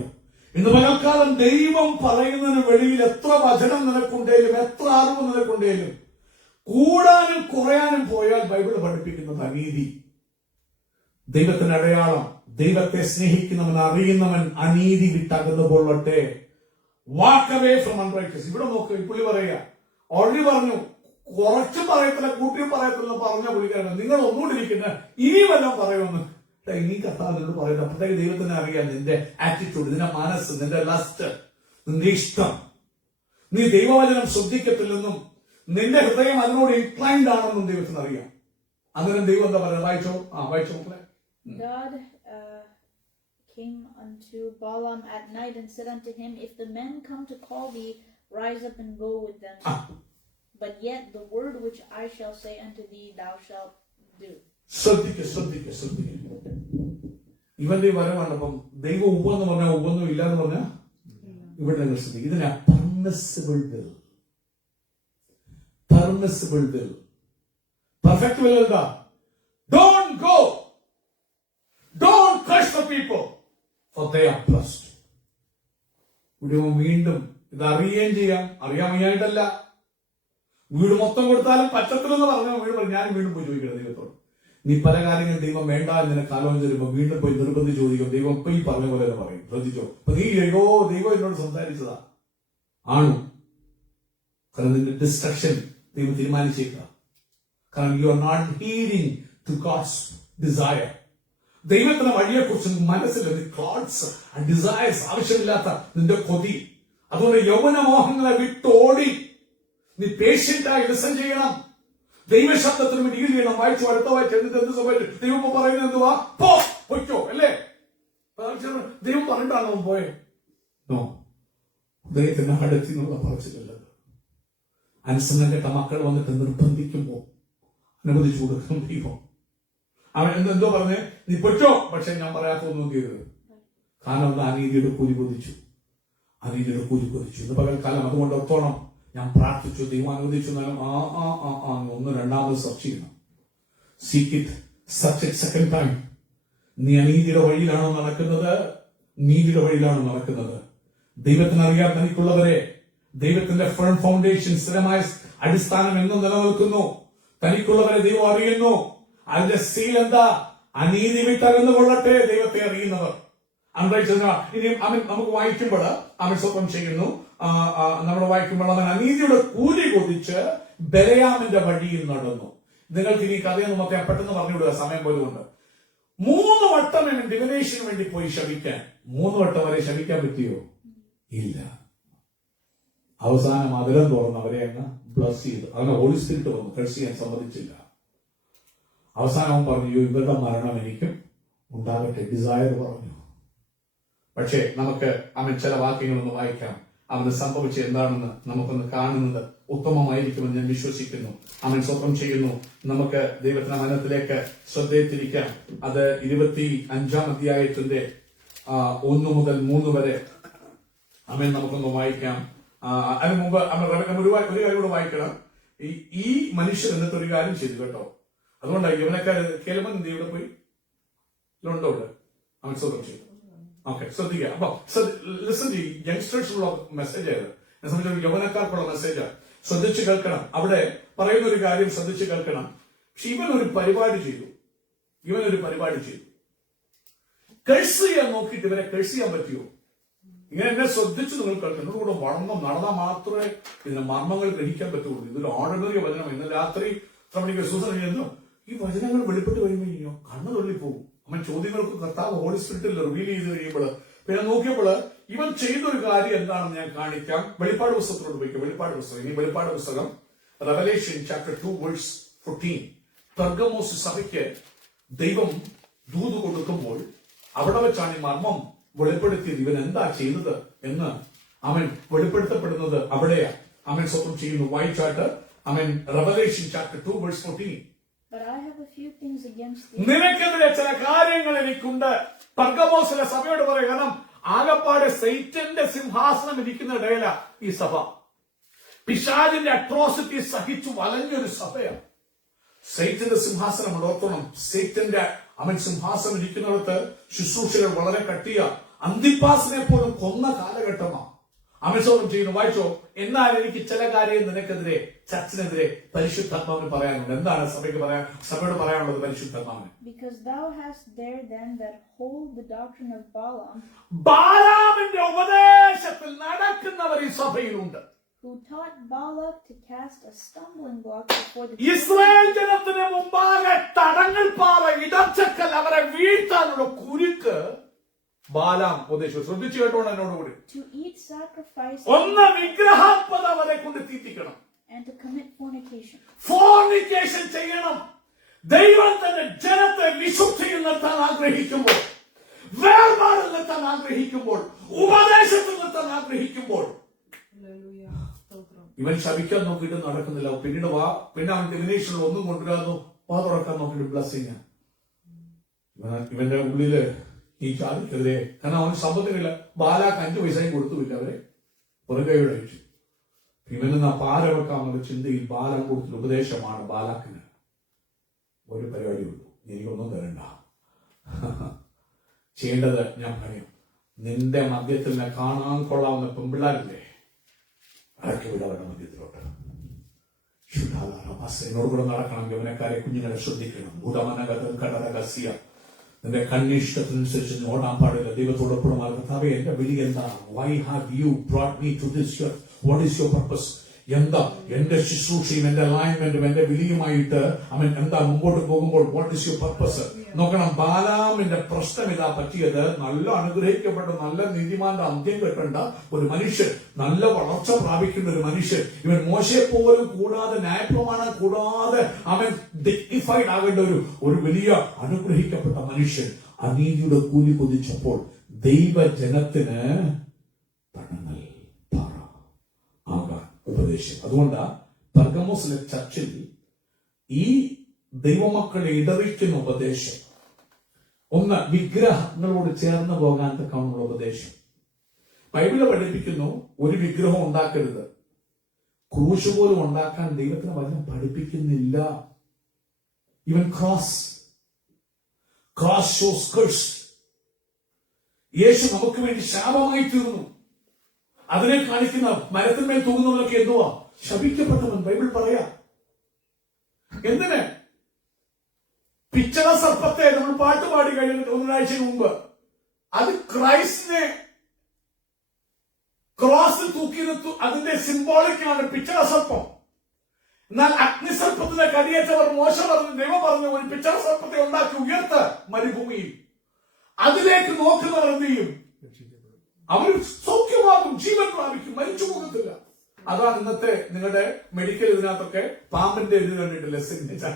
ഇന്ന് പലക്കാലം ദൈവം പറയുന്നതിന് വെളിയിൽ എത്ര വചനം നിനക്കുണ്ടേലും എത്ര അറിവ് നിനക്കുണ്ടേലും കൂടാനും കുറയാനും പോയാൽ ബൈബിൾ പഠിപ്പിക്കുന്നത് അനീതി. ദൈവത്തിന്റെ അടയാളം, ദൈവത്തെ സ്നേഹിക്കുന്നവൻ അറിയുന്നവൻ അനീതി വിട്ടകന്നു കൊള്ളട്ടെ. Walk away from unrighteous. ഇവിടെ നോക്ക്, പുള്ളി പറയുക, ഓൾറെഡി പറഞ്ഞു, കുറച്ചും പറയത്തില്ല കൂട്ടിയും പറയത്തില്ല പറഞ്ഞ പുള്ളിക്കാരൻ, നിങ്ങൾ ഒന്നുകൊണ്ടിരിക്കുന്ന ഇനി വല്ലതും പറയുമെന്ന്. ഇനി കർത്താവിനോട് പറയുന്നത് അപ്പോഴത്തേക്ക് ദൈവത്തിനെ അറിയാം നിന്റെ ആറ്റിറ്റ്യൂഡ്, നിന്റെ മനസ്സ്, നിന്റെ ലസ്റ്റ്, നിന്റെ ഇഷ്ടം. നീ ദൈവവചനം ശ്രദ്ധിക്കത്തില്ലെന്നും നിന്റെ ഹൃദയം അതിനോട് ഇൻക്ലൈൻഡ് ആണെന്നും ദൈവത്തിന് അറിയാം. അന്നേരം ദൈവം എന്താ പറയുക? വായിച്ചോ മക്കളെ. God came unto Balaam at night and said unto him, If the men come to call thee, rise up and go with them. But yet the word which I shall say unto thee thou shalt do. ശ്രദ്ധിക്ക. ഇവന്റെ വരവാണപ്പം ദൈവം ഉപ്പെന്ന് പറഞ്ഞാൽ ഉപ്പൊന്നും ഇല്ലാന്ന് പറഞ്ഞാൽ ഇവിടെ ശ്രദ്ധിക്കും. ഇതിനാ permissible will. Perfect will എന്താ? Don't go. Don't curse the people, for they are blessed. ഇവിടെ വീണ്ടും ഇത് അറിയാൻ വയ്യായിട്ടല്ല, വീട് മൊത്തം കൊടുത്താലും പറ്റത്തില്ലെന്ന് പറഞ്ഞാൽ വീട് പറഞ്ഞു. ഞാൻ വീണ്ടും പോയി ചോദിക്കണം ദൈവത്തോട്. നീ പല കാര്യങ്ങളും ദൈവം വേണ്ട എന്ന് കാലം തരുമ്പോ വീണ്ടും പോയി നിർബന്ധിച്ച് ചോദിക്കും. ദൈവം ഇപ്പൊ ഈ പറഞ്ഞ പോലെ തന്നെ പറയും. ശ്രദ്ധിച്ചോ. അപ്പൊ നീ ദൈവം എന്നോട് സംസാരിച്ചതാ ആണോ? കാരണം നിന്റെ ഡിസ്ട്രക്ഷൻ ദൈവം തീരുമാനിച്ചേക്കാം. കാരണം you are not heeding to God's desire. ദൈവത്തിന്റെ വഴിയെക്കുറിച്ച് മനസ്സിൽ തോട്ട്സ് ആൻഡ് ഡിസയേഴ്സ് ആവശ്യമില്ലാത്ത നിന്റെ കൊതി. അതുകൊണ്ട് യൗവനമോഹങ്ങളെ വിട്ടോടി നീ പേഷ്യന്റായി ലിസൺ ചെയ്യണം. ദൈവശബ്ദത്തിന് വേണ്ടി ഡീൽ ചെയ്യണം. വായിച്ചു അടുത്ത വായിച്ചു എന്നിട്ട് എന്ത് സംഭവിച്ചു? ദൈവം പറയുന്നത് എന്തുവാ? പൊയ്ക്കോ അല്ലേ? ദൈവം പറഞ്ഞിട്ടാണോ പോയെ? നോ. ദൈവത്തിന്റെ അടുത്ത് നിന്നുള്ള പറച്ചില്ലത്. അനുസരണം കേട്ട മക്കൾ വന്നിട്ട് നിർബന്ധിക്കുമ്പോ അനുവദിച്ചു കൊടുക്കും ദൈവം. അവൻ എന്തോ പറഞ്ഞ് നീ പൊയ്ക്കോ, പക്ഷെ ഞാൻ പറയാത്തൊന്നും ചെയ്തത്. കാരണം ഒന്ന് അനീതിയുടെ കൂലി കൊതിച്ചു. അനീതിയുടെ കൂലി കൊതിച്ചു. ഇന്ന് പകൽക്കാലം അതുകൊണ്ട് ഒത്തോണം ഞാൻ പ്രാർത്ഥിച്ചു. ദൈവം അനുവദിച്ചു. ഒന്ന് രണ്ടാമത് സെർച്ച് ചെയ്യണം. Seek it, search it second time. നീ അനീതിയുടെ വഴിയിലാണോ നടക്കുന്നത്? നീതിയുടെ വഴിയിലാണോ നടക്കുന്നത്? ദൈവത്തിനറിയാം തനിക്കുള്ളവരെ. ദൈവത്തിന്റെ ഫേം ഫൗണ്ടേഷൻ, സ്ഥിരമായ അടിസ്ഥാനം എന്നും നിലനിൽക്കുന്നു. തനിക്കുള്ളവരെ ദൈവം അറിയുന്നു. അതിന്റെ സീൽ എന്താ? അനീതി വിട്ടകന്നു കൊള്ളട്ടെ ദൈവത്തെ അറിയുന്നവർ. ഇനി അവൻ നമുക്ക് വായിക്കുമ്പോൾ അവൻ സ്വപ്നം ചെയ്യുന്നു. നമ്മൾ വായിക്കുമ്പോൾ അവൻ അനീതിയുടെ കൂലി കൊതിച്ച് ബലയാമിന്റെ വഴിയിൽ നടന്നു. നിങ്ങൾക്ക് ഇനി കഥയൊന്നും മൊത്തം പെട്ടെന്ന് പറഞ്ഞുവിടുക, സമയം പോലും ഉണ്ട്. 3 വട്ടം അവൻ ഡിവിനേഷന് വേണ്ടി പോയി ശപിക്കാൻ. 3 വട്ടം വരെ ശപിക്കാൻ പറ്റിയോ? ഇല്ല. അവസാനം അതിരം തുറന്ന് അവരെ അങ്ങ് ബ്ലസ് ചെയ്തു. അങ്ങനെ ഹോളി സ്പിരിറ്റ് വന്നു. കഴ്സ് ചെയ്യാൻ സമ്മതിച്ചില്ല. അവസാനം അവൻ പറഞ്ഞു, ഇവരുടെ മരണം എനിക്കും ഉണ്ടാകട്ടെ, ഡിസയർ പറഞ്ഞു. പക്ഷേ നമുക്ക് അവൻ ചില വാക്യങ്ങളൊന്ന് വായിക്കാം. അവന് സംഭവിച്ച എന്താണെന്ന് നമുക്കൊന്ന് കാണുന്നത് ഉത്തമമായിരിക്കുമെന്ന് ഞാൻ വിശ്വസിക്കുന്നു. അവൻ സ്വപ്നം ചെയ്യുന്നു. നമുക്ക് ദൈവത്തിന്റെ മനത്തിലേക്ക് ശ്രദ്ധയിത്തിരിക്കാം. അത് 25-ാം അധ്യായത്തിന്റെ 1 മുതൽ 3 വരെ അവൻ നമുക്കൊന്ന് വായിക്കാം. അതിന് മുമ്പ് ഒരു കാര്യം കൂടെ വായിക്കണം. ഈ മനുഷ്യർ എന്നിട്ട് ഒരു കാര്യം ചെയ്തു കേട്ടോ. അതുകൊണ്ടാണ് ഇവനൊക്കെ കേൾമൻ എന്ത് ഇവിടെ പോയി ഉണ്ടോ? അവൻ സ്വന്തം ചെയ്തു. ഓക്കെ, ശ്രദ്ധിക്കുക. അപ്പൊ ലിസൺ ചെയ്യും. യങ്സ്റ്റേഴ്സിനുള്ള മെസ്സേജ് ആയത് എന്നെ സംബന്ധിച്ച യൗവനക്കാർക്കുള്ള മെസ്സേജാണ്. ശ്രദ്ധിച്ചു കേൾക്കണം. അവിടെ പറയുന്ന ഒരു കാര്യം ശ്രദ്ധിച്ചു കേൾക്കണം. പക്ഷെ ഇവനൊരു പരിപാടി ചെയ്തു. കഴ്സ് ചെയ്യാൻ നോക്കിയിട്ട് ഇവരെ കഴ്സ് ചെയ്യാൻ പറ്റിയോ? ഇങ്ങനെ എന്നെ ശ്രദ്ധിച്ച് നിങ്ങൾ കേൾക്കണം. കൂടെ വളർന്നും നടന്നാൽ മാത്രമേ ഇതിന്റെ മർമ്മങ്ങൾ ഗ്രഹിക്കാൻ പറ്റുള്ളൂ. ഇതൊരു ഓർഡിനറി വചനം. ഇന്ന് രാത്രി ശ്രമണിക്ക് സൂസന ചെയ്യുന്നു. ഈ വചനങ്ങൾ വെളിപ്പെട്ട് കഴിയുമ്പോൾ കണ്ണു തള്ളിപ്പോകും. അവൻ ചോദ്യങ്ങൾക്ക് കർത്താവ് ഹോളി സ്പിരിറ്റിൽ റിവീൽ ചെയ്ത് കഴിയുമ്പോൾ പിന്നെ നോക്കിയപ്പോൾ ഇവൻ ചെയ്തൊരു കാര്യം എന്താണെന്ന് ഞാൻ കാണിക്കാം. വെളിപ്പാട് പുസ്തകത്തിലോട്ട് പോയിക്കും. വെളിപ്പാട് പുസ്തകം റെവലേഷൻ ചാപ്റ്റർ 2 വേഴ്സ് 14. പെർഗമോസ് സഭയ്ക്ക് ദൈവം ദൂത് കൊടുക്കുമ്പോൾ അവിടെ വെച്ചാണ് ഈ മർമ്മം വെളിപ്പെടുത്തിയത്. ഇവൻ എന്താ ചെയ്തത് എന്ന് അവൻ വെളിപ്പെടുത്തപ്പെടുന്നത് അവിടെയാ. അവൻ സ്വപ്നം ചെയ്യുന്നു. വായിച്ചാട്ട് അവൻ റെവലേഷൻ ചാപ്റ്റർ 2 വേഴ്സ് 14. നിനക്കെതിരെ ചില കാര്യങ്ങൾ എനിക്കുണ്ട്. പെർഗമോസിലെ സഭയോട് പറയുക. കാരണം ആകപ്പാടെ സൈറ്റന്റെ സിംഹാസനം ഇരിക്കുന്ന ഇടയില ഈ സഭ. പിശാചിന്റെ അട്രോസിറ്റി സഹിച്ചു വലഞ്ഞൊരു സഭയാണ്. സൈറ്റന്റെ സിംഹാസനം ഓർത്തോണം. സൈറ്റന്റെ അവൻ സിംഹാസനം ഇരിക്കുന്നിടത്ത് ശുശ്രൂഷകൾ വളരെ കട്ടിയ. അന്തിപ്പാസിനെ പോലും കൊന്ന കാലഘട്ടമാണ്. അമിത്ഷോം ചെയ്യുന്നു. വായിച്ചോ. എന്നാൽ എനിക്ക് ചില കാര്യം നിനക്കെതിരെ, ചർച്ചിനെതിരെ പരിശുദ്ധാത്മാവിന് പറയാനുണ്ട്. എന്താണ് സഭയോട് പറയാനുള്ളത് പരിശുദ്ധാത്മാവിന്? ബാലാമിന്റെ ഉപദേശത്തിൽ നടക്കുന്നവർ ഈ സഭയിലുണ്ട്. ഇസ്രായേൽ ജനത്തിന് മുമ്പാകെ തടങ്ങൾ പാറ ഇടച്ചക്കൽ അവരെ വീഴ്ത്താനുള്ള കുരുക്ക് ബാലാം ഉപദേശിച്ചു. ശ്രദ്ധിച്ചു കേട്ടോണ്ട് എന്നോടുകൂടി. ഒന്ന് വിഗ്രഹാത്മത അവരെ കൊണ്ട് തീറ്റിക്കണം. ഫോർണിക്കേഷൻ ചെയ്യണം. ദൈവം തന്റെ ജനത്തെ വിശുദ്ധിയിൽ നിർത്താൻ ആഗ്രഹിക്കുമ്പോൾ, വേർപാടിൽ നിർത്താൻ ആഗ്രഹിക്കുമ്പോൾ, ഉപദേശത്തിൽ നിർത്താൻ ആഗ്രഹിക്കുമ്പോൾ ഇവൻ ശപിക്കാൻ നോക്കിയിട്ട് നടക്കുന്നില്ല. പിന്നെ അവൻ ഡിവിനേഷനിൽ ഒന്നും കൊണ്ടുവരാന്നു വാ തുറക്കാൻ നോക്കിയിട്ട് ബ്ലസ്സിങ്. ഇവന്റെ ഉള്ളില് ഈ ജാതിക്കെതിരെ, കാരണം അവന് സമ്പത്തിനില്ല. ബാലാക്ക് 5 പൈസയും കൊടുത്തുമില്ല. അവരെ പുറകൈയുടെ അയച്ചു. ഇവനെന്നാ പാര വെക്കാമെന്നുള്ള ചിന്തയിൽ ബാലാൻ കൊടുത്തൊരു ഉപദേശമാണ് ബാലാക്കിന്. ഒരു പരിപാടിയുള്ളൂ, എനിക്കൊന്നും തരണ്ട. ചെയ്യേണ്ടത് ഞാൻ പറയാം. നിന്റെ മദ്യത്തിൽ കാണാൻ കൊള്ളാവുന്ന പെമ്പിള്ളാരില്ലേ, അടക്കി വിടവരുടെ മദ്യത്തിലോട്ട്. എന്നോട് കൂടെ നടക്കണം. യൗവനക്കാരെ, കുഞ്ഞുങ്ങളെ ശ്രദ്ധിക്കണം. ഘടകസിയ നിന്റെ കണ്ണിഷ്ടത്തിനനുസരിച്ച് നീ ഓടാൻ പാടില്ല. ദൈവത്തോടൊപ്പം കർത്താവേ, എന്റെ വിളി എന്താണ്? Why have you brought me to this year? What is your purpose? എന്താ എന്റെ ശുശ്രൂഷയും എന്റെ അലൈൻമെന്റും എന്റെ വിളിയുമായിട്ട് അവൻ എന്താ മുമ്പോട്ട് പോകുമ്പോൾ വാട്ട് ഈസ് യുവർ പർപ്പസ്? നോക്കണം, ബാലാമിന്റെ പ്രശ്നം ഇതാ പറ്റിയത്. നല്ല അനുഗ്രഹിക്കപ്പെട്ട നല്ല നീതിമാന്റെ അന്ത്യം കെട്ടേണ്ട ഒരു മനുഷ്യൻ, നല്ല വളർച്ച പ്രാപിക്കുന്ന ഒരു മനുഷ്യൻ, ഇവൻ മോശയെ പോലും കൂടാതെ, ന്യായപ്രമാണം കൂടാതെ അവൻ ഡിഗ്നിഫൈഡ് ആകേണ്ട ഒരു വലിയ അനുഗ്രഹിക്കപ്പെട്ട മനുഷ്യൻ അനീതിയുടെ കൂലി കൊതിച്ചപ്പോൾ ദൈവജനത്തിന് പണങ്ങൾ പാറ ആകാൻ ഉപദേശം. അതുകൊണ്ട് പെർഗമോസിലെ ചർച്ചിൽ ഈ ദൈവമക്കളെ ഇടറിക്കുന്ന ഉപദേശം, ഒന്ന് വിഗ്രഹങ്ങളോട് ചേർന്ന് പോകാൻ തക്കമുള്ള ഉപദേശം. ബൈബിള് പഠിപ്പിക്കുന്നു ഒരു വിഗ്രഹം ഉണ്ടാക്കരുത്. ക്രൂശ് പോലും ഉണ്ടാക്കാൻ ദൈവത്തിന് വചനം പഠിപ്പിക്കുന്നില്ല. Even cross shows curse. യേശു നമുക്ക് വേണ്ടി ശാപമായി തീർന്നു. അതിനെ കാണിക്കുന്ന മരത്തിന്മേൽ തൂങ്ങുന്നവരൊക്കെ എന്തുവാ? ശപിക്കപ്പെട്ടവൻ. ബൈബിൾ പറയാ. എന്തിന്? പിച്ചള സർപ്പത്തെ നമ്മൾ പാട്ടുപാടി കഴിഞ്ഞിട്ട് ഒരാഴ്ച മുമ്പ്, അത് ക്രൈസ്റ്റിനെ ക്രോസിൽ തൂക്കി അതിന്റെ സിംബോളിക്കാണ് പിച്ചള സർപ്പം. എന്നാൽ അഗ്നിസർപ്പത്തിന്റെ കടിയേറ്റവർ മോശ പറഞ്ഞു, ദൈവം പറഞ്ഞു, ഒരു പിച്ചള സർപ്പത്തെ ഉണ്ടാക്കി ഉയർത്ത് മരുഭൂമിയിൽ. അതിലേക്ക് നോക്കുന്നവർ എന്ത് ചെയ്യും? അവർ സൗഖ്യമാകും, ജീവൻ പ്രാപിക്കും, മരിച്ചു പോകത്തില്ല. അതാണ് ഇന്നത്തെ നിങ്ങളുടെ മെഡിക്കൽ ഇതിനകത്തൊക്കെ പാമ്പിന്റെ ഇത് കണ്ടിട്ടില്ല, സിഗ്നേച്ചർ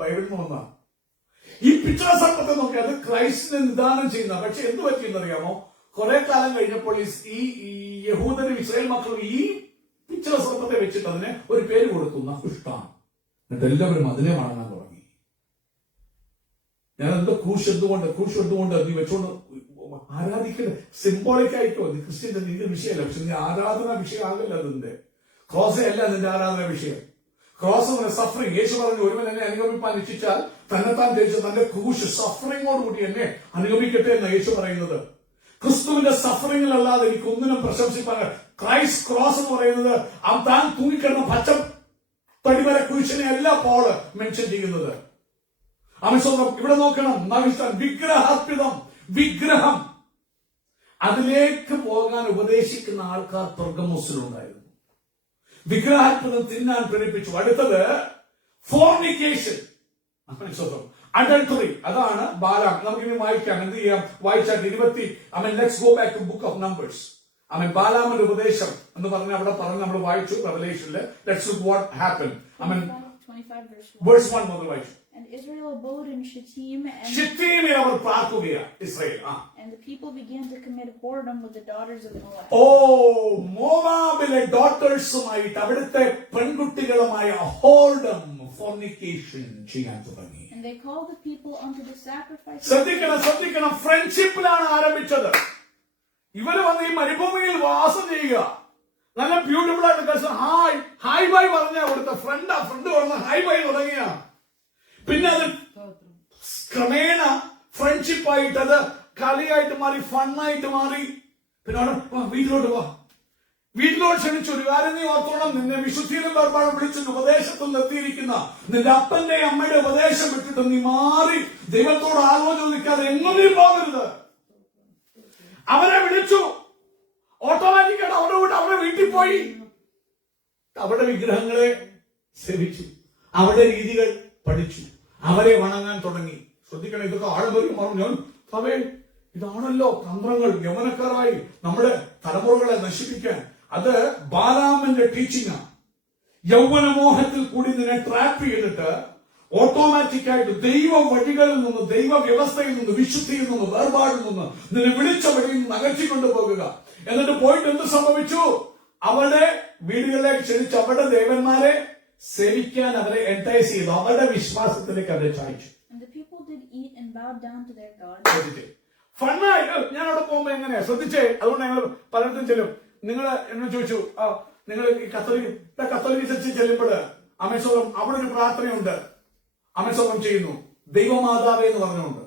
ബൈബിളിൽ വന്നാണ്. ഈ പിച്ചള സർപ്പത്തെ നോക്കി അത് ക്രൈസ്റ്റിനെ നിദാനം ചെയ്യുന്ന. പക്ഷെ എന്ത് പറ്റിയെന്നറിയാമോ? കുറെ കാലം കഴിഞ്ഞപ്പോൾ ഈ യഹൂദരും ഇസ്രായേൽ മക്കളും ഈ പിച്ചള സർപ്പത്തെ വെച്ചിട്ട് അതിനെ ഒരു പേര് കൊടുത്തു, നഹുഷ്ടാൻ. എന്നിട്ട് എല്ലാവരും അതിനെ വണങ്ങാൻ തുടങ്ങി. ഞാൻ എന്തോ ക്രൂശ് എന്തുകൊണ്ട് നീ വെച്ചോണ്ട് ആരാധിക്കല് സിംബോളിക് ആയിക്കോ, ക്രിസ്ത്യന്റെ നിന്റെ വിഷയമല്ല. പക്ഷെ നിന്റെ ആരാധന വിഷയമാകല്ല. അതിന്റെ ക്രോസയല്ല നിന്റെ ആരാധന വിഷയം. Cross suffering. യേശു പറഞ്ഞു, ഒരുവൻ എന്നെ അനുഗമിപ്പാൻ ഇച്ഛിച്ചാൽ തന്നെത്താൻ ധരിച്ച തന്റെ ക്രൂശ് സഫറിങ്ങോടുകൂടി എന്നെ അനുഗമിക്കട്ടെ എന്ന് യേശു പറയുന്നത്. ക്രിസ്തുവിന്റെ സഫറിങ്ങിലല്ലാതെ എനിക്ക് ഒന്നിനും പ്രശംസിപ്പാൻ. ക്രൈസ്റ്റ് ക്രോസ് എന്ന് പറയുന്നത് താൻ തൂങ്ങിക്കിടന്ന പച്ച തടിവര കുരിശിനെ അല്ല പോള് മെൻഷൻ ചെയ്യുന്നത്. അവൻ സ്വന്തം ഇവിടെ നോക്കണം, വിഗ്രഹാർപ്പിതം, വിഗ്രഹം, അതിലേക്ക് പോകാൻ ഉപദേശിക്കുന്ന ആൾക്കാർ പെർഗമോസിലുണ്ടായിരുന്നു. വിഗ്രഹാർപ്പിതം തിന്നാൻ പ്രേരിപ്പിച്ചു. അടുത്തത് ഫോർണിക്കേഷൻ, അഡൾട്ടറി. അതാണ് ബാലാം. നമുക്കിനി വായിക്കാം. എന്ത് ചെയ്യാം? വായിച്ചാൽ let's go back to book of Numbers. ബാലാമിന്റെ ഉപദേശം എന്ന് പറഞ്ഞ അവിടെ പറഞ്ഞ് നമ്മൾ വായിച്ചു റെവലേഷനില്. Let's look what happen. 25 verse 1 മുതൽ വായിച്ചു. And Israel abode in Shittim, ഷിത്തീമിൽ അവർ പാർക്കുകയാണ്, Israel. and the people began to commit whoredom with the daughters of Moab. മോവാബിലെ ഡോട്ടേഴ്സുമായിട്ട് അവിടുത്തെ പെൺകുട്ടികളുമായ ഹോർഡം, ഫോർണിക്കേഷൻ ചെയ്യാൻ തുടങ്ങി. And they called the people unto the sacrifice. ശ്രദ്ധിക്കണം. ഫ്രണ്ട്ഷിപ്പിലാണ് ആരംഭിച്ചത്. ഇവര് വന്ന് ഈ മരുഭൂമിയിൽ വാസം ചെയ്യുക. നല്ല ബ്യൂട്ടിഫുൾ ആയിട്ട് ഹായ് ബൈ പറഞ്ഞ അവിടുത്തെ ഫ്രണ്ട് പറഞ്ഞ ഹായ് ബൈ തുടങ്ങിയ. പിന്നെ അത് ക്രമേണ ഫ്രണ്ട്ഷിപ്പായിട്ട് അത് കളിയായിട്ട് മാറി, ഫണ്ണായിട്ട് മാറി. പിന്നെ വീട്ടിലോട്ട് ക്ഷണിച്ചു. ഒരു കാര്യം നീ ഓർത്തോണം, നിന്നെ വിശുദ്ധിയിലും വേർപാടും വിളിച്ചു ഉപദേശത്തിൽ നിർത്തിയിരിക്കുന്ന നിന്റെ അപ്പന്റെ അമ്മയുടെ ഉപദേശം വിട്ടിട്ട് നീ മാറി ദൈവത്തോട് ആലോചന നിൽക്കാതെ എങ്ങും നീ പോകരുത്. അവരെ വിളിച്ചു. ഓട്ടോമാറ്റിക്കായിട്ട് അവരുടെ വീട്ടിൽ പോയി അവരുടെ വിഗ്രഹങ്ങളെ സേവിച്ചു, അവരുടെ രീതികൾ പഠിച്ചു, അവരെ വണങ്ങാൻ തുടങ്ങി. ശ്രദ്ധിക്കണം, ഇതൊക്കെ ആഴമറിയും പറഞ്ഞു. ഇതാണല്ലോ തന്ത്രങ്ങൾ യൗവനക്കാരായി നമ്മുടെ തലമുറകളെ നശിപ്പിക്കാൻ. അത് ബാലാമിന്റെ ടീച്ചിങ്ങാണ്. യൗവനമോഹത്തിൽ കൂടി നിന്നെ ട്രാപ്പ് ചെയ്തിട്ട് ഓട്ടോമാറ്റിക്കായിട്ട് ദൈവ വഴികളിൽ നിന്ന്, ദൈവ വ്യവസ്ഥയിൽ നിന്ന്, വിശുദ്ധിയിൽ നിന്ന്, വേർപാടിൽ നിന്ന് നിന്നെ വിളിച്ച വഴിയിൽ നിന്ന് അകറ്റിക്കൊണ്ടു പോകുക. എന്നിട്ട് പോയിട്ട് എന്ത് സംഭവിച്ചു? അവരുടെ വീടുകളിലേക്ക് ക്ഷണിച്ച് അവരുടെ ദേവന്മാരെ സേവിക്കാൻ അവരെ എൻറ്റൈസ് ചെയ്തു. അവരുടെ വിശ്വാസത്തിലേക്ക് അവരെ ചായച്ചു. ഫണ്ണായി. ഞാൻ അവിടെ പോകുമ്പോ എങ്ങനെയാ ശ്രദ്ധിച്ചേ. അതുകൊണ്ട് ഞങ്ങൾ പലയിടത്തും ചെല്ലും. നിങ്ങൾ എന്നോട് ചോദിച്ചു, നിങ്ങൾ ഈ കത്തോലിക്ക ചർച്ചിൽ ചെല്ലുമ്പോൾ അമേശ്വരം അവിടെ ഒരു പ്രാർത്ഥനയുണ്ട്, അമേശ്വരം ചെയ്യുന്നു, ദൈവമാതാവേ എന്ന് പറഞ്ഞുകൊണ്ട്.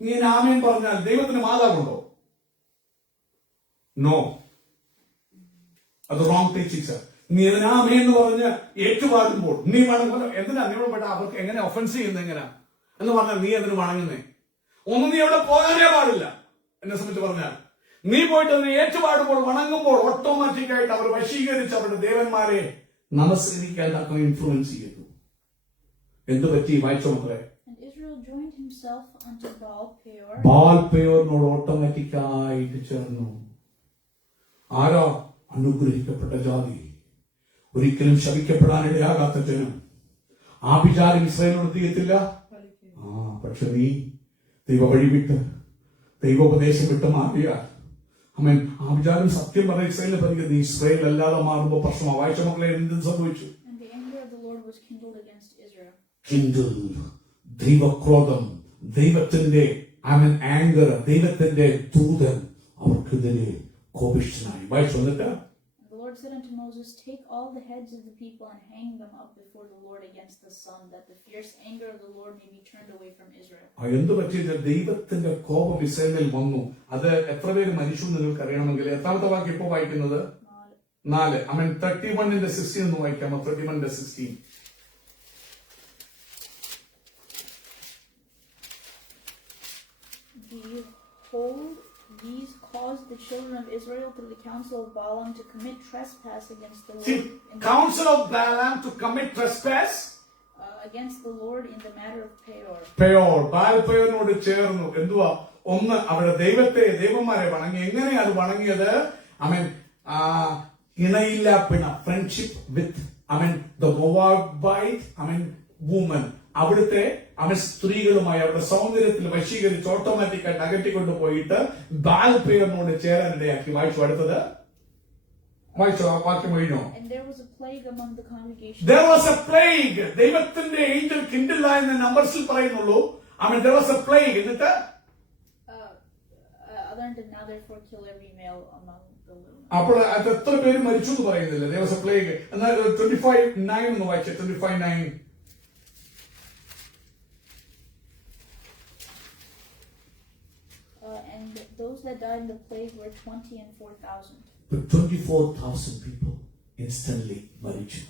ഇങ്ങനെ ആമേൻ പറഞ്ഞാൽ ദൈവത്തിന് മാതാവുണ്ടോ? നോ, അത് റോങ് ടീച്ചിങ്. നീ അതിനാമേന്ന് പറഞ്ഞ് ഏറ്റുപാടുമ്പോൾ നീ വണങ്ങുമല്ലോ. എന്തിനാ നിങ്ങളോട് അവർക്ക് എങ്ങനെ ഒഫൻസ് ചെയ്യുന്നത് എങ്ങനെയാ എന്ന് പറഞ്ഞാൽ നീ അതിന് വണങ്ങുന്നേ? ഒന്നും നീ അവിടെ പോകാനേ പാടില്ല. എന്നെ സംബന്ധിച്ച് പറഞ്ഞാൽ നീ പോയിട്ട് അതിനെ ഏറ്റുപാടുമ്പോൾ വണങ്ങുമ്പോൾ ഓട്ടോമാറ്റിക് ആയിട്ട് അവർ വശീകരിച്ച് അവരുടെ ദേവന്മാരെ നമസ്കരിക്കാൻ തക്ക ഇൻഫ്ലുവൻസ് ചെയ്തു. എന്ത് പറ്റി? വായിച്ചോ മക്കളെ. And Israel joined himself unto Baal Peor. ബാൽ പേയോറിനോട് ഓട്ടോമാറ്റിക്കായിട്ട് ചേർന്നു. ആരാ? അനുഗ്രഹിക്കപ്പെട്ട ജാതി, ഒരിക്കലും ശപിക്കപ്പെടാനിടയാകാത്ത ജനം. ആഭിചാരം ഇസ്രായേലിനോട് ചെയ്യത്തില്ല. പക്ഷെ നീ ദൈവ വഴി വിട്ട് ദൈവോപദേശം വിട്ട് മാറിയാൽ അമേൻ, ആഭിചാരം സത്യം പറഞ്ഞ ഇസ്രായേലിനെ പറയുന്നത് ഇസ്രായേൽ അല്ലാതെ മാറുമ്പോ പ്രശ്നമാണ്. വായിച്ച മക്കളെ എന്ത് സംഭവിച്ചു? And the anger of the Lord was kindled against Israel. Kindle, ദൈവക്രോധം, ദൈവത്തിന്റെ ആങ്കർ, ദൈവത്തിന്റെ ദൂതൻ അവർക്കെതിരെ കോപിഷ്ഠനായി. വായിച്ചു. എന്നിട്ട് And the Lord said unto Moses, Take all the heads of the people and hang them up before the Lord against the sun, that the fierce anger of the Lord may be turned away from Israel. എന്ത് പറ്റിയത്? ദൈവത്തിന്റെ കോപം ഇസ്രായേലിൽ വന്നു. അത് എത്ര പേര് മരിച്ചു എന്ന് നിങ്ങൾക്ക് അറിയണമെങ്കിൽ എത്രാമത്തെ വാക്യം ഇപ്പോ വായിക്കുന്നത്? 4. 31:16 എന്ന് വായിക്കാമോ? 31:16. Behold, these caused the children of Israel through the counsel of Balaam to commit trespass against the Lord. See, counsel of Balaam to commit trespass against the Lord in the matter of Peor. Peor, ബാൽ പേയോറിനോട് ചേർന്നു. എന്തുവാ? ഒന്ന്, അവരുടെ ദൈവന്മാരെ വണങ്ങി. എങ്ങനെയാ അത് വണങ്ങിയത്? ഇണയില്ല പിണ, friendship with the മൊവാബൈറ്റ് woman. അവിടുത്തെ സ്ത്രീകളുമായി അവരുടെ സൗന്ദര്യത്തിൽ വശീകരിച്ച് ഓട്ടോമാറ്റിക്കായിട്ട് അകറ്റിക്കൊണ്ട് പോയിട്ട് ബാൽ പേയോറിനോട് ചേരാൻ ഇടയാക്കി. വായിച്ചു. അടുത്തത് വായിച്ചോ, വാക്യം കഴിഞ്ഞോ? And there was a plague among the congregation. There was a plague. ദൈവത്തിന്റെ ഏഞ്ചൽ കിൻഡിൽ ആയെന്ന് നമ്പർസിൽ പറയുന്നുള്ളൂ. there was a plague. എന്നിട്ട് other than now therefore kill every male among the women. അപ്പോൾ അത് എത്ര പേര് മരിച്ചു എന്ന് പറയുന്നില്ല. There was a plague. എന്നാൽ 25:9 എന്ന് വായിച്ചേ. 25:9. And those that died in the plague were 20 and 4,000. But 24,000 people instantly മരിച്ചു.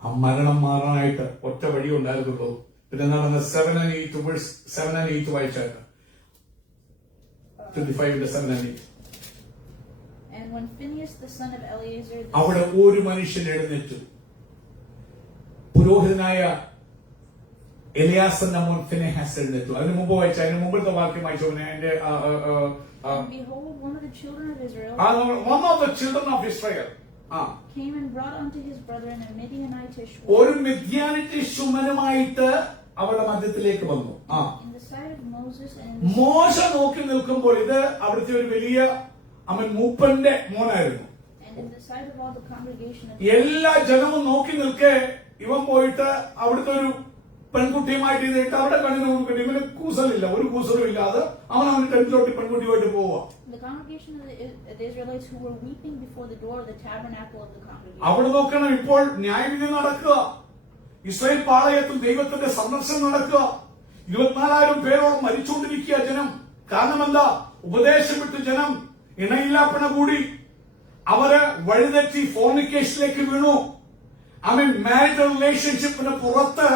ആ മരണം മാറാനായിട്ട് ഒറ്റ വഴി ഉണ്ടായിരുന്നുള്ളൂ. പിന്നെ നടന്ന 7 and 8 വായിച്ചായിരുന്നു. 25:7-8. And when Phinehas the son of Eleazar, അവിടെ ഒരു മനുഷ്യൻ എഴുന്നേറ്റു. പുരോഹിതനായ എലിയാസറിന്റെ മോൻ ഫിനെഹാസ് എഴുന്നേറ്റു. അതിന് മുമ്പ് വായിച്ച, അതിന് മുമ്പത്തെ വാക്യം വായിച്ചു. and behold, one of the children of Israel one of the children of Israel came and brought unto his brethren a Midianitish ഒരു മിദ്യാനിറ്റിഷുമനുമായിട്ട് അവരുടെ മധ്യത്തിലേക്ക് വന്നു. in the sight of Moses. And മോശ നോക്കി നിൽക്കുമ്പോൾ ഇത് അവിടുത്തെ ഒരു വലിയ മൂപ്പന്റെ മോനായിരുന്നു. and in the sight of all the congregation of എല്ലാ ജനവും നോക്കി നിൽക്കെ ഇവൻ പോയിട്ട് അവിടുത്തെ ഒരു പെൺകുട്ടിയുമായിട്ട് ചെയ്തിട്ട് അവിടെ കണ്ണിന് നോക്കിയിട്ട് ഇവന് കൂസലില്ല, ഒരു കൂസലും ഇല്ലാതെ അവന്റെ ടെന്റിലോട്ട് പെൺകുട്ടിയുമായിട്ട് പോവാ. the congregation of the Israelites who were weeping before the door of the tabernacle of the congregation. അവിടെ നോക്കണം, ഇപ്പോൾ ന്യായവിധി നടക്കുക. ഇസ്രായേൽ പാളയത്തിൽ ദൈവത്തിന്റെ സന്ദർശനം നടക്കുക. 24,000 പേരോളം മരിച്ചുകൊണ്ടിരിക്കുക ജനം. കാരണം എന്താ? ഉപദേശം വിട്ട് ജനം ഇണയില്ലാപ്പിണ കൂടി അവര് വഴിതെറ്റി ഫോർണിക്കേഷനിലേക്ക് വീണു. മാരിറ്റൽ റിലേഷൻഷിപ്പിന് പുറത്ത്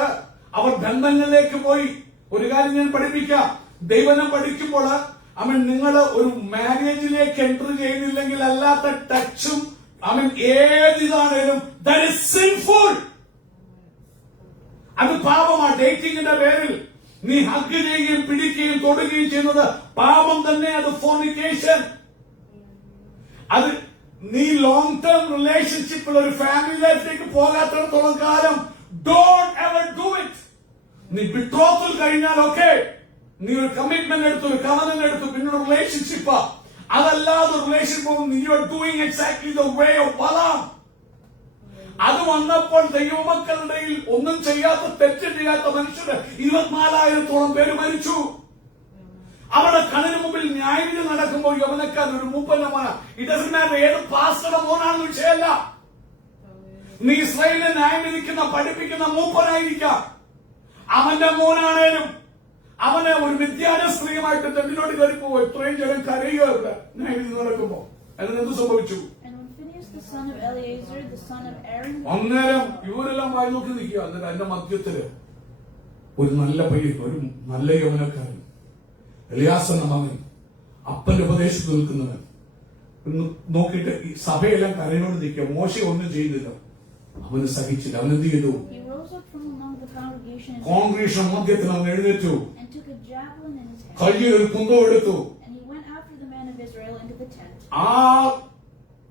അവർ ബന്ധങ്ങളിലേക്ക് പോയി. ഒരു കാര്യം ഞാൻ പഠിപ്പിക്കാം. ദൈവനം പഠിക്കുമ്പോൾ നിങ്ങൾ ഒരു മാരേജിലേക്ക് എൻട്രി ചെയ്യുന്നില്ലെങ്കിൽ അല്ലാത്ത ടച്ചും ഏതിതാണേലും that is sinful. അത് പാപമാണ്. ഡേറ്റിംഗിന്റെ പേരിൽ നീ ഹഗ് ചെയ്യുകയും പിടിക്കുകയും തൊടുകയും ചെയ്യുന്നത് പാപം തന്നെ. അത് ഫോർണിക്കേഷൻ. അത് നീ ലോങ് ടേം റിലേഷൻഷിപ്പിൽ ഒരു ഫാമിലി ലൈഫിലേക്ക് പോകാത്തിടത്തോളം കാലം ഡോണ്ട് എവർ ഡു ഇറ്റ്. നീ ബിട്രോത്തൽ കഴിഞ്ഞാൽ ഓക്കെ, നീ ഒരു കമ്മിറ്റ്മെന്റ് എടുത്തു, ഒരു കവനന്റ് എടുത്തു, പിന്നെ റിലേഷൻഷിപ്പ്. അതല്ലാതെ റിലേഷൻഷിപ്പ് നീ are doing exactly the way of Balaam. അത് വന്നപ്പോൾ ദൈവമക്കളുടെ ഒന്നും ചെയ്യാത്ത, തെറ്റ് ചെയ്യാത്ത മനുഷ്യര് 24,000 പേര് മരിച്ചു. അവരുടെ കണ്ണിന് മുമ്പിൽ ന്യായവിധി നടക്കുമ്പോൾ യവനക്കാരൻ ഒരു മൂപ്പന്റെ മോന. ഇറ്റ് ഡസന്റ് മാറ്റർ ഏത് പാസ്റ്ററുടെ മോനാണെന്ന് വിഷയമല്ല. നീ ഇസ്രായേലിനെ ന്യായവിധിക്കുന്ന പഠിപ്പിക്കുന്ന മൂപ്പനായിരിക്കാം. അവന്റെ മോനാണേലും അവനെ ഒരു വിദ്യാലയ സ്ത്രീയുമായിട്ട് തെണ്ടിലോട്ട് കയറിപ്പോ ഇത്രയും ജനം കരയുക ന്യായവിധി നടക്കുമ്പോ. അതിനെന്ത് സംഭവിച്ചു? And when Phinehas the son of Eleazar, the son of Aaron. അന്നേരം ഇവരെല്ലാം വായി നോക്കി നിൽക്കുക. എന്നിട്ട് അതിന്റെ മധ്യത്തില് ഒരു നല്ല പയ്യൻ, ഒരു നല്ല യൗവനക്കാരൻ, എലിയാസർ എന്ന മകൻ, അപ്പന്റെ ഉപദേശത്തിൽ നിൽക്കുന്നവൻ നോക്കിയിട്ട് ഈ സഭയെല്ലാം കരയോട് നിൽക്കുക. മോശ ഒന്നും ചെയ്തില്ല, അവന് സഹിച്ചില്ല. അവൻ എന്ത് ചെയ്തു? He rose up from among the congregation congregation മധ്യത്തിൽ അവൻ എഴുന്നേറ്റു, and took a javelin in his hand. കയ്യിൽ ഒരു കുന്തം എടുത്തു. And he went after the man of Israel into the tent. ആ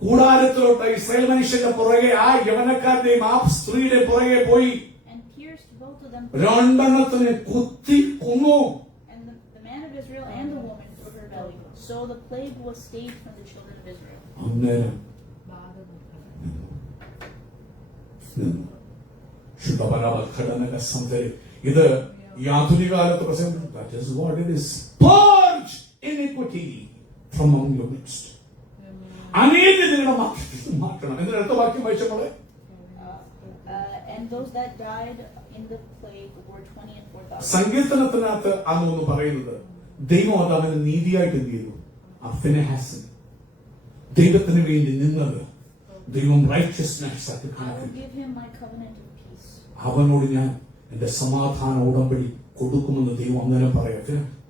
കൂടാരത്തിലോട്ട് ഇസ്രായേൽ മനുഷ്യന്റെ പുറകെ, ആ യവനക്കാരുടെയും ആ സ്ത്രീയുടെ പുറകെ പോയി And pierced both of them. രണ്ടെണ്ണത്തിനെ കുത്തി കൊന്നു. And the man of Israel and the woman through her belly. So the plague was stayed from the children of Israel. അന്നേരം ശുദ്ധപരാഘടനക സൗന്ദര്യം ഇത് ഈ ആധുനിക കാലത്ത് പ്രസംഗിക്കുന്നു. That is what it is. Purge iniquity from among your midst. അനീതി നിങ്ങളുടെ മാറ്റണം. എന്നിട്ട് അടുത്ത വാക്യം വായിച്ചപ്പോളെ And those that died in the plague were 20 and 4,000. സങ്കീർത്തനത്തിനകത്ത് അതൊന്ന് പറയുന്നത് ദൈവം അത് അവന് നീതിയായിട്ട് എന്ത് ചെയ്തു? ഫിനെഹാസിന് ദൈവത്തിന് വേണ്ടി നിന്നത് ദൈവം റൈറ്റ്യസ്നെസ് ആക്കി I will കണക്കാക്കി. give him my covenant of peace. അവനോട് ഞാൻ എന്റെ സമാധാന ഉടമ്പടി കൊടുക്കുമെന്ന് ദൈവം അന്നേരം പറയാം.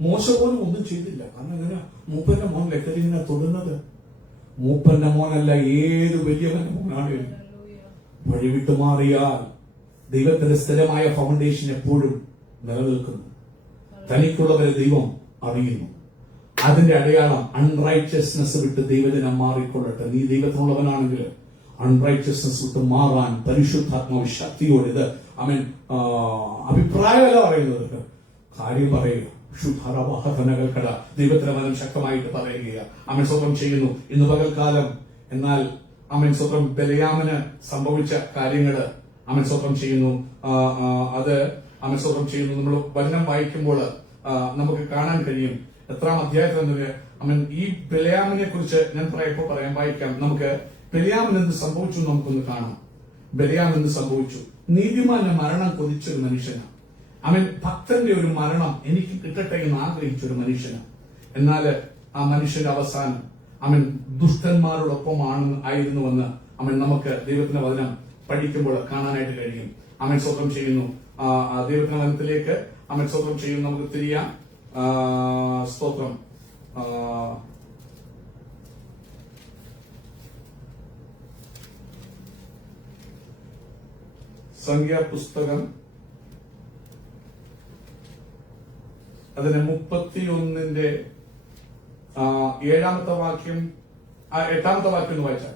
മോശ പോലും ഒന്നും ചെയ്തില്ല. കാരണം ഇങ്ങനെ മൂപ്പന്റെ മോൻ ലക്കരിങ്ങനെ തൊടുന്നത് മൂപ്പന്റെ മോനല്ല, ഏത് വലിയവന്റെ മോനാണ്. വഴിവിട്ടു മാറിയാൽ ദൈവത്തിന്റെ സ്ഥിരമായ ഫൗണ്ടേഷൻ എപ്പോഴും നിലനിൽക്കുന്നു. തനിക്കുള്ളവരെ ദൈവം അറിയുന്നു. അതിന്റെ അടയാളം അൺറൈറ്റ്യസ്നെസ് വിട്ട് ദൈവജനം മാറിക്കൊള്ളട്ടെ. നീ ദൈവത്തിനുള്ളവനാണെങ്കിൽ അൺറൈറ്റ്യസ്നെസ് വിട്ട് മാറാൻ പരിശുദ്ധാത്മാവ് ശക്തിയോട്, ഇത് അവൻ അഭിപ്രായമല്ല പറയുന്നത്, കാര്യം പറയുക. ശുദ്ധരവാഹനകൾക്കട ദൈവത്തിന്റെ വചനം ശക്തമായിട്ട് പറയുകയാണ്. അവൻ സ്വന്തം ചെയ്യുന്നു ഇന്ന് പകൽക്കാലം. എന്നാൽ അവൻ സ്വന്തം ബെലയാമിന് സംഭവിച്ച കാര്യങ്ങള് അവൻ സ്വന്തം ചെയ്യുന്നു. അത് അവൻ സ്വന്തം ചെയ്യുന്നു. നമ്മൾ വചനം വായിക്കുമ്പോൾ നമുക്ക് കാണാൻ കഴിയും. എത്രാം അധ്യായത്തിൽ അവൻ ഈ ബെലയാമിനെ കുറിച്ച് ഞാൻ പറയാൻ വായിക്കാം. നമുക്ക് ബെലയാമിന് എന്ത് സംഭവിച്ചു നമുക്കൊന്ന് കാണാം. ബെലയാം എന്ത് സംഭവിച്ചു? നീതിമാന്റെ മരണം കൊതിച്ചൊരു മനുഷ്യനാണ് അവൻ. ഭക്തന്റെ ഒരു മരണം എനിക്ക് കിട്ടട്ടെ എന്ന് ആഗ്രഹിച്ച ഒരു മനുഷ്യനാണ്. എന്നാൽ ആ മനുഷ്യന്റെ അവസാനം അവൻ ദുഷ്ടന്മാരോടൊപ്പമായിരുന്നുവെന്ന് അവൻ നമുക്ക് ദൈവത്തിന്റെ വചനം പഠിക്കുമ്പോൾ കാണാനായിട്ട് കഴിയും. അവൻ സ്വന്തം ചെയ്യുന്നു ദൈവത്തിന്റെ വചനത്തിലേക്ക് അവൻ സ്വന്തം ചെയ്യുന്നു. നമുക്ക് തിരിയാം. സ്തോത്രം. സംഖ്യാപുസ്തകം അതിന് 31 7-ാമത്തെ വാക്യം 8-ാമത്തെ വാക്യം ഒന്ന് വായിച്ചാൽ.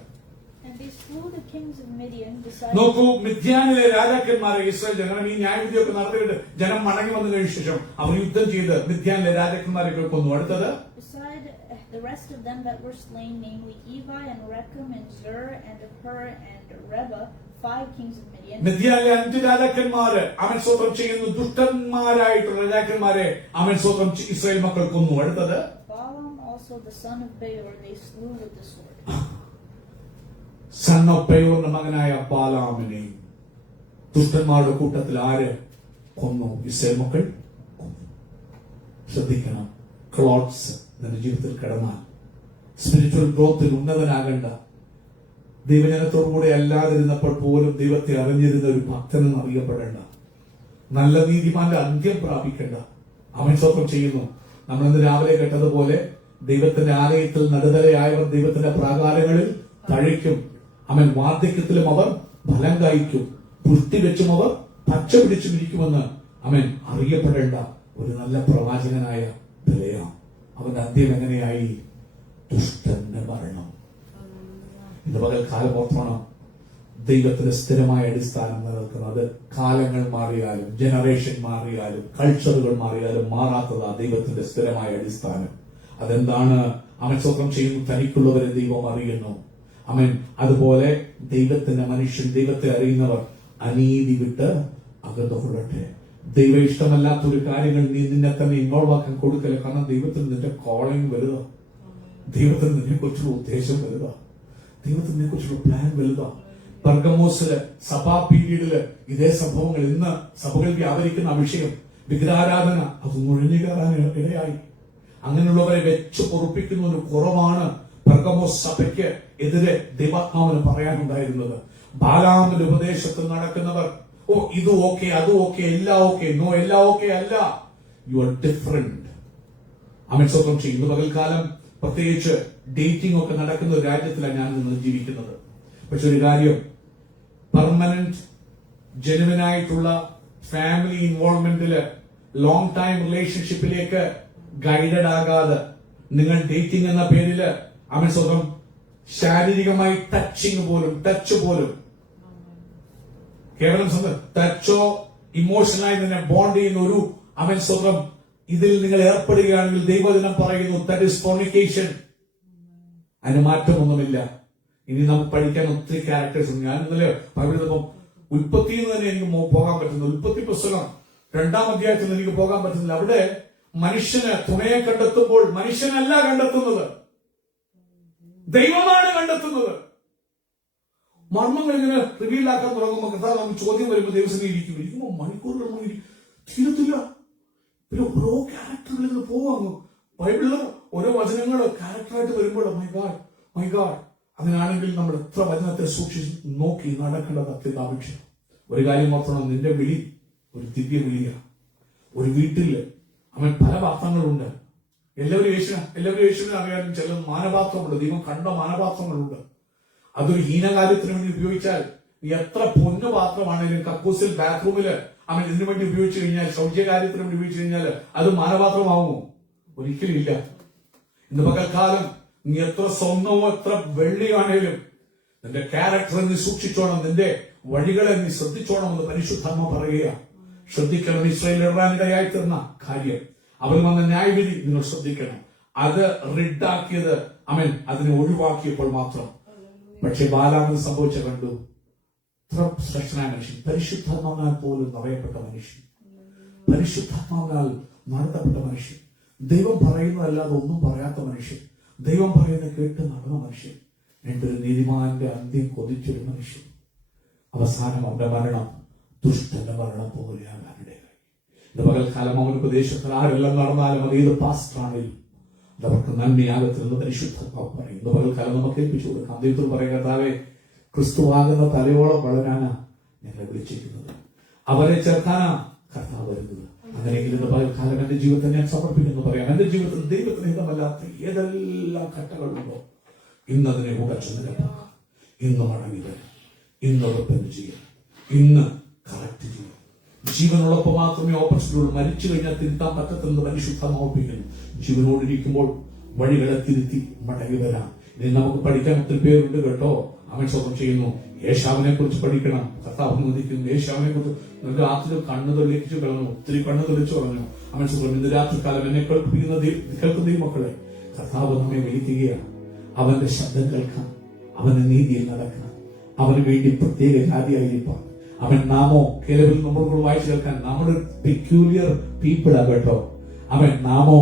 And they slew the kings of Midian beside. നോക്കൂ, മിദ്യാനിലെ രാജാക്കന്മാരെ ഇസ്രായേൽ ജനം ഈ ന്യായവിധിയൊക്കെ നടത്തിയിട്ട് ജനം മടങ്ങി വന്നു കഴിഞ്ഞ ശേഷം അവർ യുദ്ധം ചെയ്ത് മിദ്യാനിലെ രാജാക്കന്മാരെ കൊന്നു. അടുത്തത് Beside the rest of them that were slain, namely Evi and Rechem and Zur and Hur and Reba, 5 kings of Midian. മിദ്യാനിലെ 5 രാജാക്കന്മാര് അവൻ സ്വന്തം ചെയ്യുന്നു. ദുഷ്ടന്മാരായിട്ടുള്ള രാജാക്കന്മാരെ അവൻ സ്വന്തം ഇസ്രായേൽ മക്കൾ കൊന്നു. അടുത്തത് Balaam also the son of Beor they slew with the sword. Son of ബെയോറിന്റെ മകനായ ബാലാമിനെ ദുഷ്ടന്മാരുടെ കൂട്ടത്തിൽ ആര് കൊന്നു? ഇസ്രായേൽ മക്കൾ കൊന്നു. ശ്രദ്ധിക്കണം. ക്ലോട്ട്സ് നിന്റെ ജീവിതത്തിൽ കിടന്നാൽ സ്പിരിച്വൽ ഗ്രോത്തിൽ ഉന്നതനാകേണ്ട, ദൈവജനത്തോടുകൂടെ അല്ലാതിരുന്നപ്പോൾ പോലും ദൈവത്തെ അറിഞ്ഞിരുന്ന ഒരു ഭക്തനെന്ന് അറിയപ്പെടേണ്ട, നല്ല നീതിമാന്റെ അന്ത്യം പ്രാപിക്കേണ്ട അവൻ സ്വന്തം ചെയ്യുന്നു. നമ്മൾ ഇന്ന് രാവിലെ കേട്ടതുപോലെ ദൈവത്തിന്റെ ആലയത്തിൽ നടുതലയായവർ ദൈവത്തിന്റെ പ്രാകാരങ്ങളിൽ തഴയ്ക്കും. അവൻ വാർദ്ധക്യത്തിലും അവർ ഫലം കായ്ക്കും, പുഷ്ടി വെച്ചും അവർ പച്ച പിടിച്ചും ഇരിക്കുമെന്ന് അവൻ അറിയപ്പെടേണ്ട ഒരു നല്ല പ്രവാചകനായ ബെലയാം. അവന്റെ അന്ത്യം എങ്ങനെയായി? ദുഷ്ടന്റെ മരണം. ഇന്ന് പകൽക്കാലം ഓർക്കണം, ദൈവത്തിന്റെ സ്ഥിരമായ അടിസ്ഥാനം നിലനിൽക്കുന്നത് കാലങ്ങൾ മാറിയാലും ജനറേഷൻ മാറിയാലും കൾച്ചറുകൾ മാറിയാലും മാറാത്തതാ ദൈവത്തിന്റെ സ്ഥിരമായ അടിസ്ഥാനം. അതെന്താണ്? അവൻ സ്വന്തം ചെയ്യുന്നു. തനിക്കുള്ളവരെ ദൈവം അറിയുന്നു. അവൻ അതുപോലെ ദൈവത്തിന്റെ മനുഷ്യൻ, ദൈവത്തെ അറിയുന്നവർ അനീതി വിട്ട് അകന്നുകൊള്ളട്ടെ. ദൈവ ഇഷ്ടമല്ലാത്തൊരു കാര്യങ്ങൾ നീ നിന്നെ തന്നെ ഇൻവോൾവ് ആക്കാൻ കൊടുക്കല. കാരണം ദൈവത്തിന് നിന്റെ കോളിംഗ് വലുതാ, ദൈവത്തിന് നിന്നെ കുറിച്ചുള്ള ഉദ്ദേശം വലുതാ, ദൈവത്തിന് നിന്നെ കുറിച്ചുള്ള പ്ലാൻ വലുതാ. പെർഗമോസില് സഭാ പീരീഡില് ഇതേ സംഭവങ്ങൾ ഇന്ന് സഭകളിൽ വ്യാപരിക്കുന്ന വിഷയം വിഗ്രഹാരാധന അത് നുഴഞ്ഞു കയറാൻ ഇടയായി. അങ്ങനെയുള്ളവരെ വെച്ച് പൊറുപ്പിക്കുന്ന ഒരു കുറവാണ് പെർഗമോസ് സഭയ്ക്ക് എതിരെ ദൈവാത്മാവിന് പറയാനുണ്ടായിരുന്നത്. ബാലാമിന്റെ ഉപദേശത്തിൽ നടക്കുന്നവർ, ഓ ഇത് ഓക്കെ, അത് ഓക്കെ, എല്ലാം ഓക്കെ, നോ എല്ലാം ഓക്കെ അല്ല, യു ആർ ഡിഫറെന്റ്. അവൻ സ്വന്തം ചെയ്യുന്നു. പകൽക്കാലം പ്രത്യേകിച്ച് ഡേറ്റിംഗ് ഒക്കെ നടക്കുന്ന ഒരു രാജ്യത്തിലാണ് ഞാൻ നിങ്ങൾ ജീവിക്കുന്നത്. പക്ഷെ ഒരു കാര്യം, പെർമനന്റ് ജെനുവിനായിട്ടുള്ള ഫാമിലി ഇൻവോൾവ്മെന്റില് ലോങ് ടൈം റിലേഷൻഷിപ്പിലേക്ക് ഗൈഡഡ് ആകാതെ നിങ്ങൾ ഡേറ്റിംഗ് എന്ന പേരില് അവൻ സ്വന്തം ശാരീരികമായി ടച്ച് പോലും കേവലം ടച്ചോ ഇമോഷണലായി നിന്നെ ബോണ്ട് ചെയ്യുന്ന ഒരു അവൻ സ്വന്തം ഇതിൽ നിങ്ങൾ ഏർപ്പെടുകയാണെങ്കിൽ ദൈവജനം പറയുന്നു ദാറ്റ് ഈസ് ഫോർണിക്കേഷൻ. അതിന് മാറ്റമൊന്നുമില്ല. ഇനി നമുക്ക് പഠിക്കാൻ ഒത്തിരി ക്യാരക്ടേഴ്സ് ഉണ്ട്. ഞാൻ ഇന്നലെ പറയുന്നപ്പം ഉൽപ്പത്തിയിൽ നിന്ന് തന്നെ എനിക്ക് പോകാൻ പറ്റുന്നു. ഉൽപ്പത്തി പുസ്തകം 2-ാം അധ്യായത്തിൽ നിന്ന് എനിക്ക് പോകാൻ പറ്റുന്നില്ല. അവിടെ മനുഷ്യന് തുണയെ കണ്ടെത്തുമ്പോൾ മനുഷ്യനല്ല കണ്ടെത്തുന്നത്, ദൈവമാണ് കണ്ടെത്തുന്നത്. മർമ്മങ്ങൾ ഇങ്ങനെ റിവീലാക്കാൻ തുടങ്ങുമ്പോൾ കർത്താവ് നമുക്ക് ചോദ്യം വരുമ്പോൾ ദൈവസേന ഇരിക്കുമ്പോൾ മണിക്കൂറുകൾ തീരത്തില്ല. പിന്നെ ഓരോ ക്യാരക്ടറുകൾ ഇങ്ങനെ പോവാങ്ങും. ബൈബിളില് ഓരോ വചനങ്ങൾ ക്യാരക്ടറായിട്ട് വരുമ്പോൾ മൈ ഗാഡ് അങ്ങനെയാണെങ്കിൽ നമ്മൾ എത്ര വചനത്തെ സൂക്ഷിച്ച് നോക്കി നടക്കേണ്ടത് അത്യന്താപേക്ഷിതം. ഒരു കാര്യം ഓർക്കണം, നിന്റെ വിളി ഒരു ദിവ്യ വിളിയാണ്. ഒരു വീട്ടില് അവൻ പല പാത്രങ്ങളുണ്ട്. എല്ലാവരും യേശുവിനെ അറിയാനും ചില മാനപാത്രമുണ്ട്. ദൈവം കണ്ട മാനപാത്രങ്ങളുണ്ട്. അതൊരു ഹീനകാര്യത്തിന് വേണ്ടി ഉപയോഗിച്ചാൽ എത്ര പൊന്നു പാത്രമാണെങ്കിലും കക്കൂസിൽ ബാത്റൂമില് അവൻ ഇതിനു വേണ്ടി ഉപയോഗിച്ചു കഴിഞ്ഞാൽ, ശൗചകാര്യത്തിന് വേണ്ടി ഉപയോഗിച്ചു കഴിഞ്ഞാൽ അത് മാനപാത്രമാവുമോ? ഒരിക്കലും ഇല്ല. ഇന്ന് പകൽക്കാലം നീ എത്ര സ്വർണവും എത്ര വെള്ളിയാണേലും നിന്റെ ക്യാരക്ടർ നീ സൂക്ഷിച്ചോണം, നിന്റെ വഴികളെ നീ ശ്രദ്ധിച്ചോണമെന്ന് പരിശുദ്ധാത്മ പറയുക. ശ്രദ്ധിക്കണം. ഇസ്രായേൽ ഇടാനിടയായി തീർന്ന കാര്യം, അവർ വന്ന ന്യായവിധി നിങ്ങൾ ശ്രദ്ധിക്കണം. അത് റിഡാക്കിയത് അവൻ അതിനെ ഒഴിവാക്കിയപ്പോൾ മാത്രം. പക്ഷെ ബാലാമിന് സംഭവിച്ച കണ്ടു. ഇത്ര ശ്രേഷ്ഠനായ മനുഷ്യൻ, പരിശുദ്ധാത്മാവിനാൽ പോലും നിറയപ്പെട്ട മനുഷ്യൻ, പരിശുദ്ധാത്മാവിനാൽ നടത്തപ്പെട്ട മനുഷ്യൻ, ദൈവം പറയുന്നതല്ലാതെ ഒന്നും പറയാത്ത മനുഷ്യൻ, ദൈവം പറയുന്നത് കേട്ട് നടന്ന മനുഷ്യൻ, എന്തൊരു നീതിമാന്റെ അന്ത്യം കൊതിച്ചൊരു മനുഷ്യൻ. അവസാനം അവന്റെ മരണം ദുഷ്ടന്റെ മരണം പോലെയാണ് അവരുടെ. ഇത് പകൽക്കാലം അവൻ ഉപദേശത്തിൽ ആരെല്ലാം നടന്നാലും അത് ഏത് പാസ്റ്ററാണെങ്കിലും അതവർക്ക് നന്മയാകത്തില്ലെന്ന് പരിശുദ്ധാത്മാവ് പറയും. ഇന്ന് പകൽക്കാലം നമുക്ക് ഏൽപ്പിച്ചു കൊടുക്കാം. ദൈവത്തിൽ പറയുക, കർത്താവേ, ക്രിസ്തുവാകുന്ന തലയോളം വളരാനാ ഞങ്ങളെ വിളിച്ചിരിക്കുന്നത്, അവരെ ചേർക്കാനാ കർത്താവ് വരുന്നത്. അങ്ങനെയെങ്കിൽ ഇന്ന് പകൽക്കാലം എന്റെ ജീവിതത്തെ ഞാൻ സമർപ്പിക്കുന്നു പറയാം. എന്റെ ജീവിതത്തിൽ ദൈവത്തിന് ഹിതമല്ലാത്ത ഏതെല്ലാം ഘട്ടങ്ങളുണ്ടോ ഇന്നതിനെ ഉടച്ചു നിരപ്പാക്കാം. ഇന്ന് മടങ്ങി വരും, ഇന്ന് റിപ്പന്റ് ചെയ്യാം, ഇന്ന് കറക്റ്റ് ചെയ്യാം. ജീവനുള്ളപ്പോൾ മാത്രമേ ഓപ്പർച്യൂണിറ്റി ഉള്ളൂ. മരിച്ചു കഴിഞ്ഞാൽ തിരുത്താൻ പറ്റത്തില്ലെന്ന് പരിശുദ്ധമാപ്പിക്കുന്നു. ജീവനോടിരിക്കുമ്പോൾ വഴികളെ തിരുത്തി മടങ്ങി വരാം. ഇനി നമുക്ക് പഠിക്കാൻ ഒത്തിരി പേരുണ്ട് കേട്ടോ. അവൻ സ്വന്തം ചെയ്യുന്നു. യേശാവിനെ കുറിച്ച് പഠിക്കണം. കർത്താവ് അനുവദിക്കുന്നു. യേശാവിനെ കുറിച്ച് രാത്രി കണ്ണു തെളിയിച്ചു കളഞ്ഞു, ഒത്തിരി കണ്ണു തെളിച്ചു കളഞ്ഞു. അവൻ സ്വന്തം ഇന്ന് രാത്രികാലം എന്നെ കേൾക്കുന്ന മക്കളെ, കർത്താവ് നമ്മെ വിളിക്കുകയാണ്. അവന്റെ ശബ്ദം കേൾക്കാൻ, അവന്റെ നീതിയിൽ നടക്കാൻ, അവന് വേണ്ടി പ്രത്യേക ജാതിയായിരിക്കാൻ. അവൻ നാമോ കേരളത്തിൽ നമ്മൾ വായിച്ചു കേൾക്കാൻ, നമ്മുടെ പെക്യൂലിയർ പീപ്പിൾ ആ കേട്ടോ. അവൻ നാമോ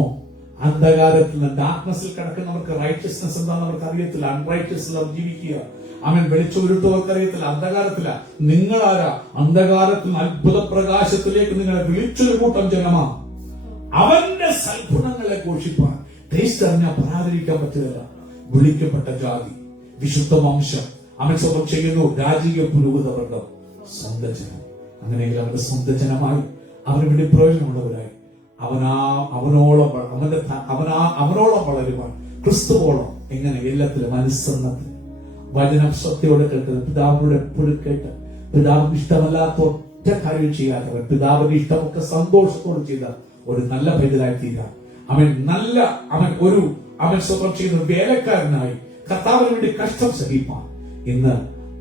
അന്ധകാരത്തിൽ നിന്ന് ഡാർക്ക്നെസ്സിൽ കിടക്കുന്നവർക്ക് റൈറ്റസ്നെസ് എന്താണെന്ന് അവർക്ക് അറിയത്തില്ല. അൺറൈറ്റസിൽ അവർ ജീവിക്കുക. അവൻ വെളിച്ചൊരുട്ടവർക്ക് അറിയത്തില്ല. അന്ധകാരത്തില. നിങ്ങളാരാ? അന്ധകാരത്തിൽ അത്ഭുത പ്രകാശത്തിലേക്ക് നിങ്ങളെ വിളിച്ചൊരു കൂട്ടം ജനമാ. അവന്റെ സൽഗുണങ്ങളെ ഘോഷിപ്പാൻ ടേസ്റ്റ് അറിഞ്ഞാൽ പരാതിരിക്കാൻ പറ്റുകയില്ല. വിളിക്കപ്പെട്ട ജാതി, വിശുദ്ധ വംശം, അവൻ സ്വന്തം ചെയ്യുന്നു. രാജകീയ പുരോഹിതവൃന്ദം, സ്വന്തം ജനം. അങ്ങനെയെങ്കിൽ അവന്റെ സ്വന്തം ജനമായി അവന് വേണ്ടി പ്രയോജനമുള്ളവരായി അവനോളം വളരുവാൻ, ക്രിസ്തുവോളം എങ്ങനെ എല്ലാത്തിലും അനുസരണത്തിൽ വചനം ശ്രദ്ധയോടെ കേൾക്കുന്നത്, പിതാവിനോട് എപ്പോഴും കേട്ട് പിതാവിന് ഇഷ്ടമല്ലാത്ത ഒറ്റ കാര്യം ചെയ്യാത്തവൻ, പിതാവിന്റെ ഇഷ്ടമൊക്കെ സന്തോഷത്തോടെ ചെയ്ത ഒരു നല്ല പൈതലായി തീരാൻ അവൻ സ്വന്തം ചെയ്യുന്ന വേലക്കാരനായി കർത്താവിന് വേണ്ടി കഷ്ടം സഹിപ്പാൻ, ഇന്ന്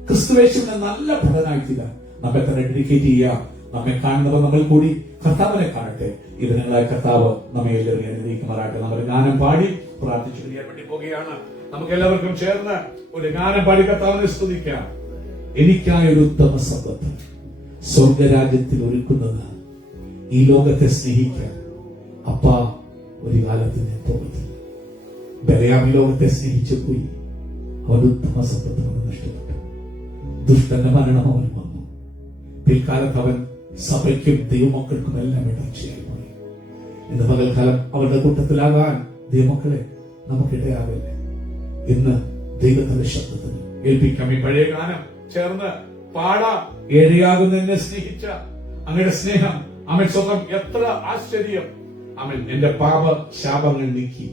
ക്രിസ്തുവേശുവിനെ നല്ല ഭടനായി തീരാൻ നമ്മെ തന്നെ ഡെഡിക്കേറ്റ് ചെയ്യാം. നമ്മെ കാണുന്നവർ നമ്മൾ കൂടി കർത്താവിനെ കാണട്ടെ. ഇതിനായി കർത്താവ് നമ്മെ എല്ലാവരെയും അനുഗ്രഹിക്കുമാറാട്ടെ. നമ്മൾ ഗാനം പാടി പ്രാർത്ഥിച്ചു കഴിയാൻ വേണ്ടി പോകുകയാണ്. നമുക്ക് എല്ലാവർക്കും ചേർന്ന് ഒരു ഗാനം പാടി കർത്താവിനെ സ്തുതിക്കാം. എനിക്കായൊരു ഉത്തമ സമ്പത്ത് സ്വർഗരാജ്യത്തിൽ ഒരുക്കുന്നത് ഈ ലോകത്തെ സ്നേഹിക്കാൻ അപ്പ ഒരു കാലത്ത് ഞാൻ പോകത്തില്ല. ബലയാം ലോകത്തെ സ്നേഹിച്ചു പോയി. അവൻ ഉത്തമ സമ്പത്ത് അവന് നഷ്ടപ്പെട്ടു. ദുഷ്ടന്റെ മരണം അവൻ വന്നു. പിൽക്കാലത്ത് അവൻ സഭയ്ക്കും ദൈവമക്കൾക്കും എല്ലാം ഇടർച്ചയായി പോയി. ഇന്ന് പകൽക്കാലം അവരുടെ കൂട്ടത്തിലാകാൻ ദൈവമക്കളെ നമുക്കിടയാവില്ലേ? ഇന്ന് ദൈവത്തിന്റെ ശബ്ദത്തിന് ഏൽപ്പിക്കാം. ഈ പഴയ ഗാനം ചേർന്ന് പാടാം. ഏഴയാകുന്ന എന്നെ സ്നേഹിച്ച അങ്ങയുടെ സ്നേഹം അവൻ സ്വന്തം എത്ര ആശ്ചര്യം. അവൻ എന്റെ പാപ ശാപങ്ങൾ നീക്കി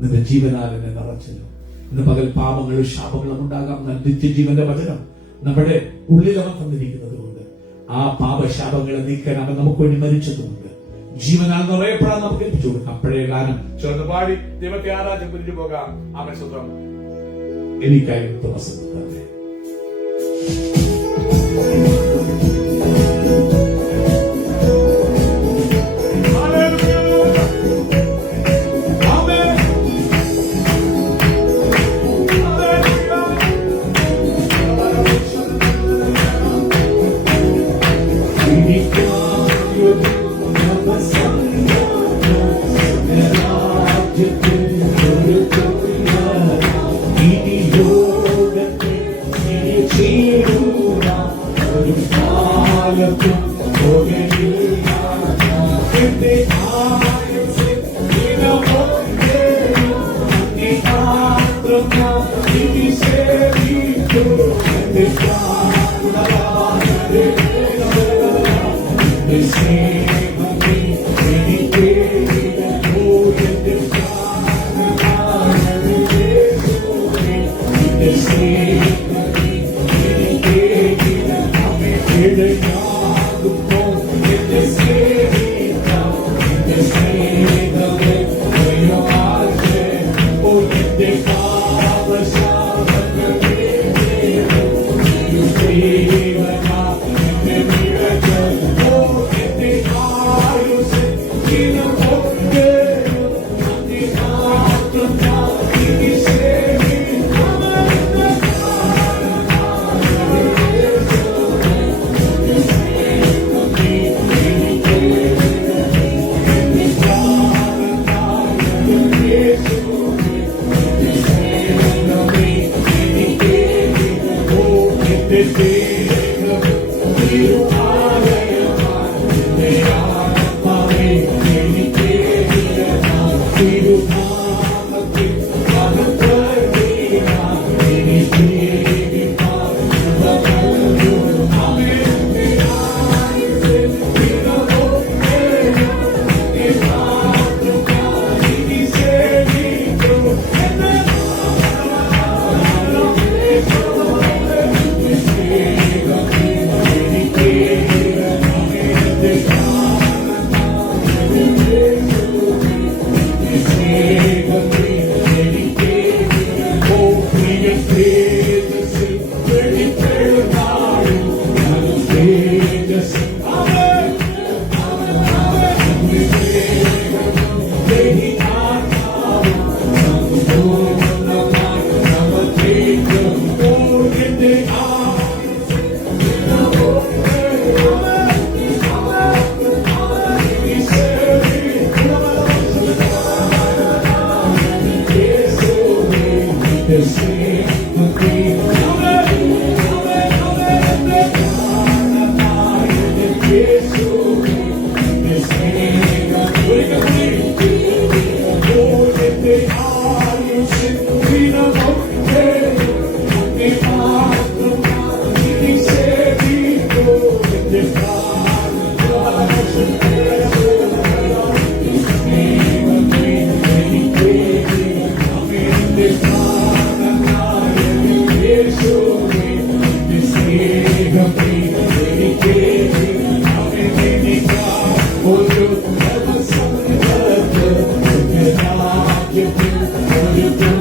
നിന്റെ ജീവനാൽ എന്നെ നിറച്ചല്ലോ. ഇന്ന് പകൽ പാപങ്ങളും ശാപങ്ങളും ഉണ്ടാകാം. നിത്യജീവന്റെ വചനം നമ്മുടെ ഉള്ളിൽ അവൻ തന്നിരിക്കുന്നത് കൊണ്ട് ആ പാപശാപങ്ങളെ നീക്കാൻ അവൻ നമുക്ക് വേണ്ടി മരിച്ചതുകൊണ്ട് ജീവനാൽ നിറയപ്പെടാൻ നമുക്ക് ഏൽപ്പിച്ചു കൊടുക്കാം. പഴയ ഗാനം ചേർന്ന് പാടി ദൈവത്തെ ആരാധന പിരിഞ്ഞു പോകാം. അവൻ സ്വന്തം എനിക്കായി തുറന്നു കൊടുക്കാതെ. you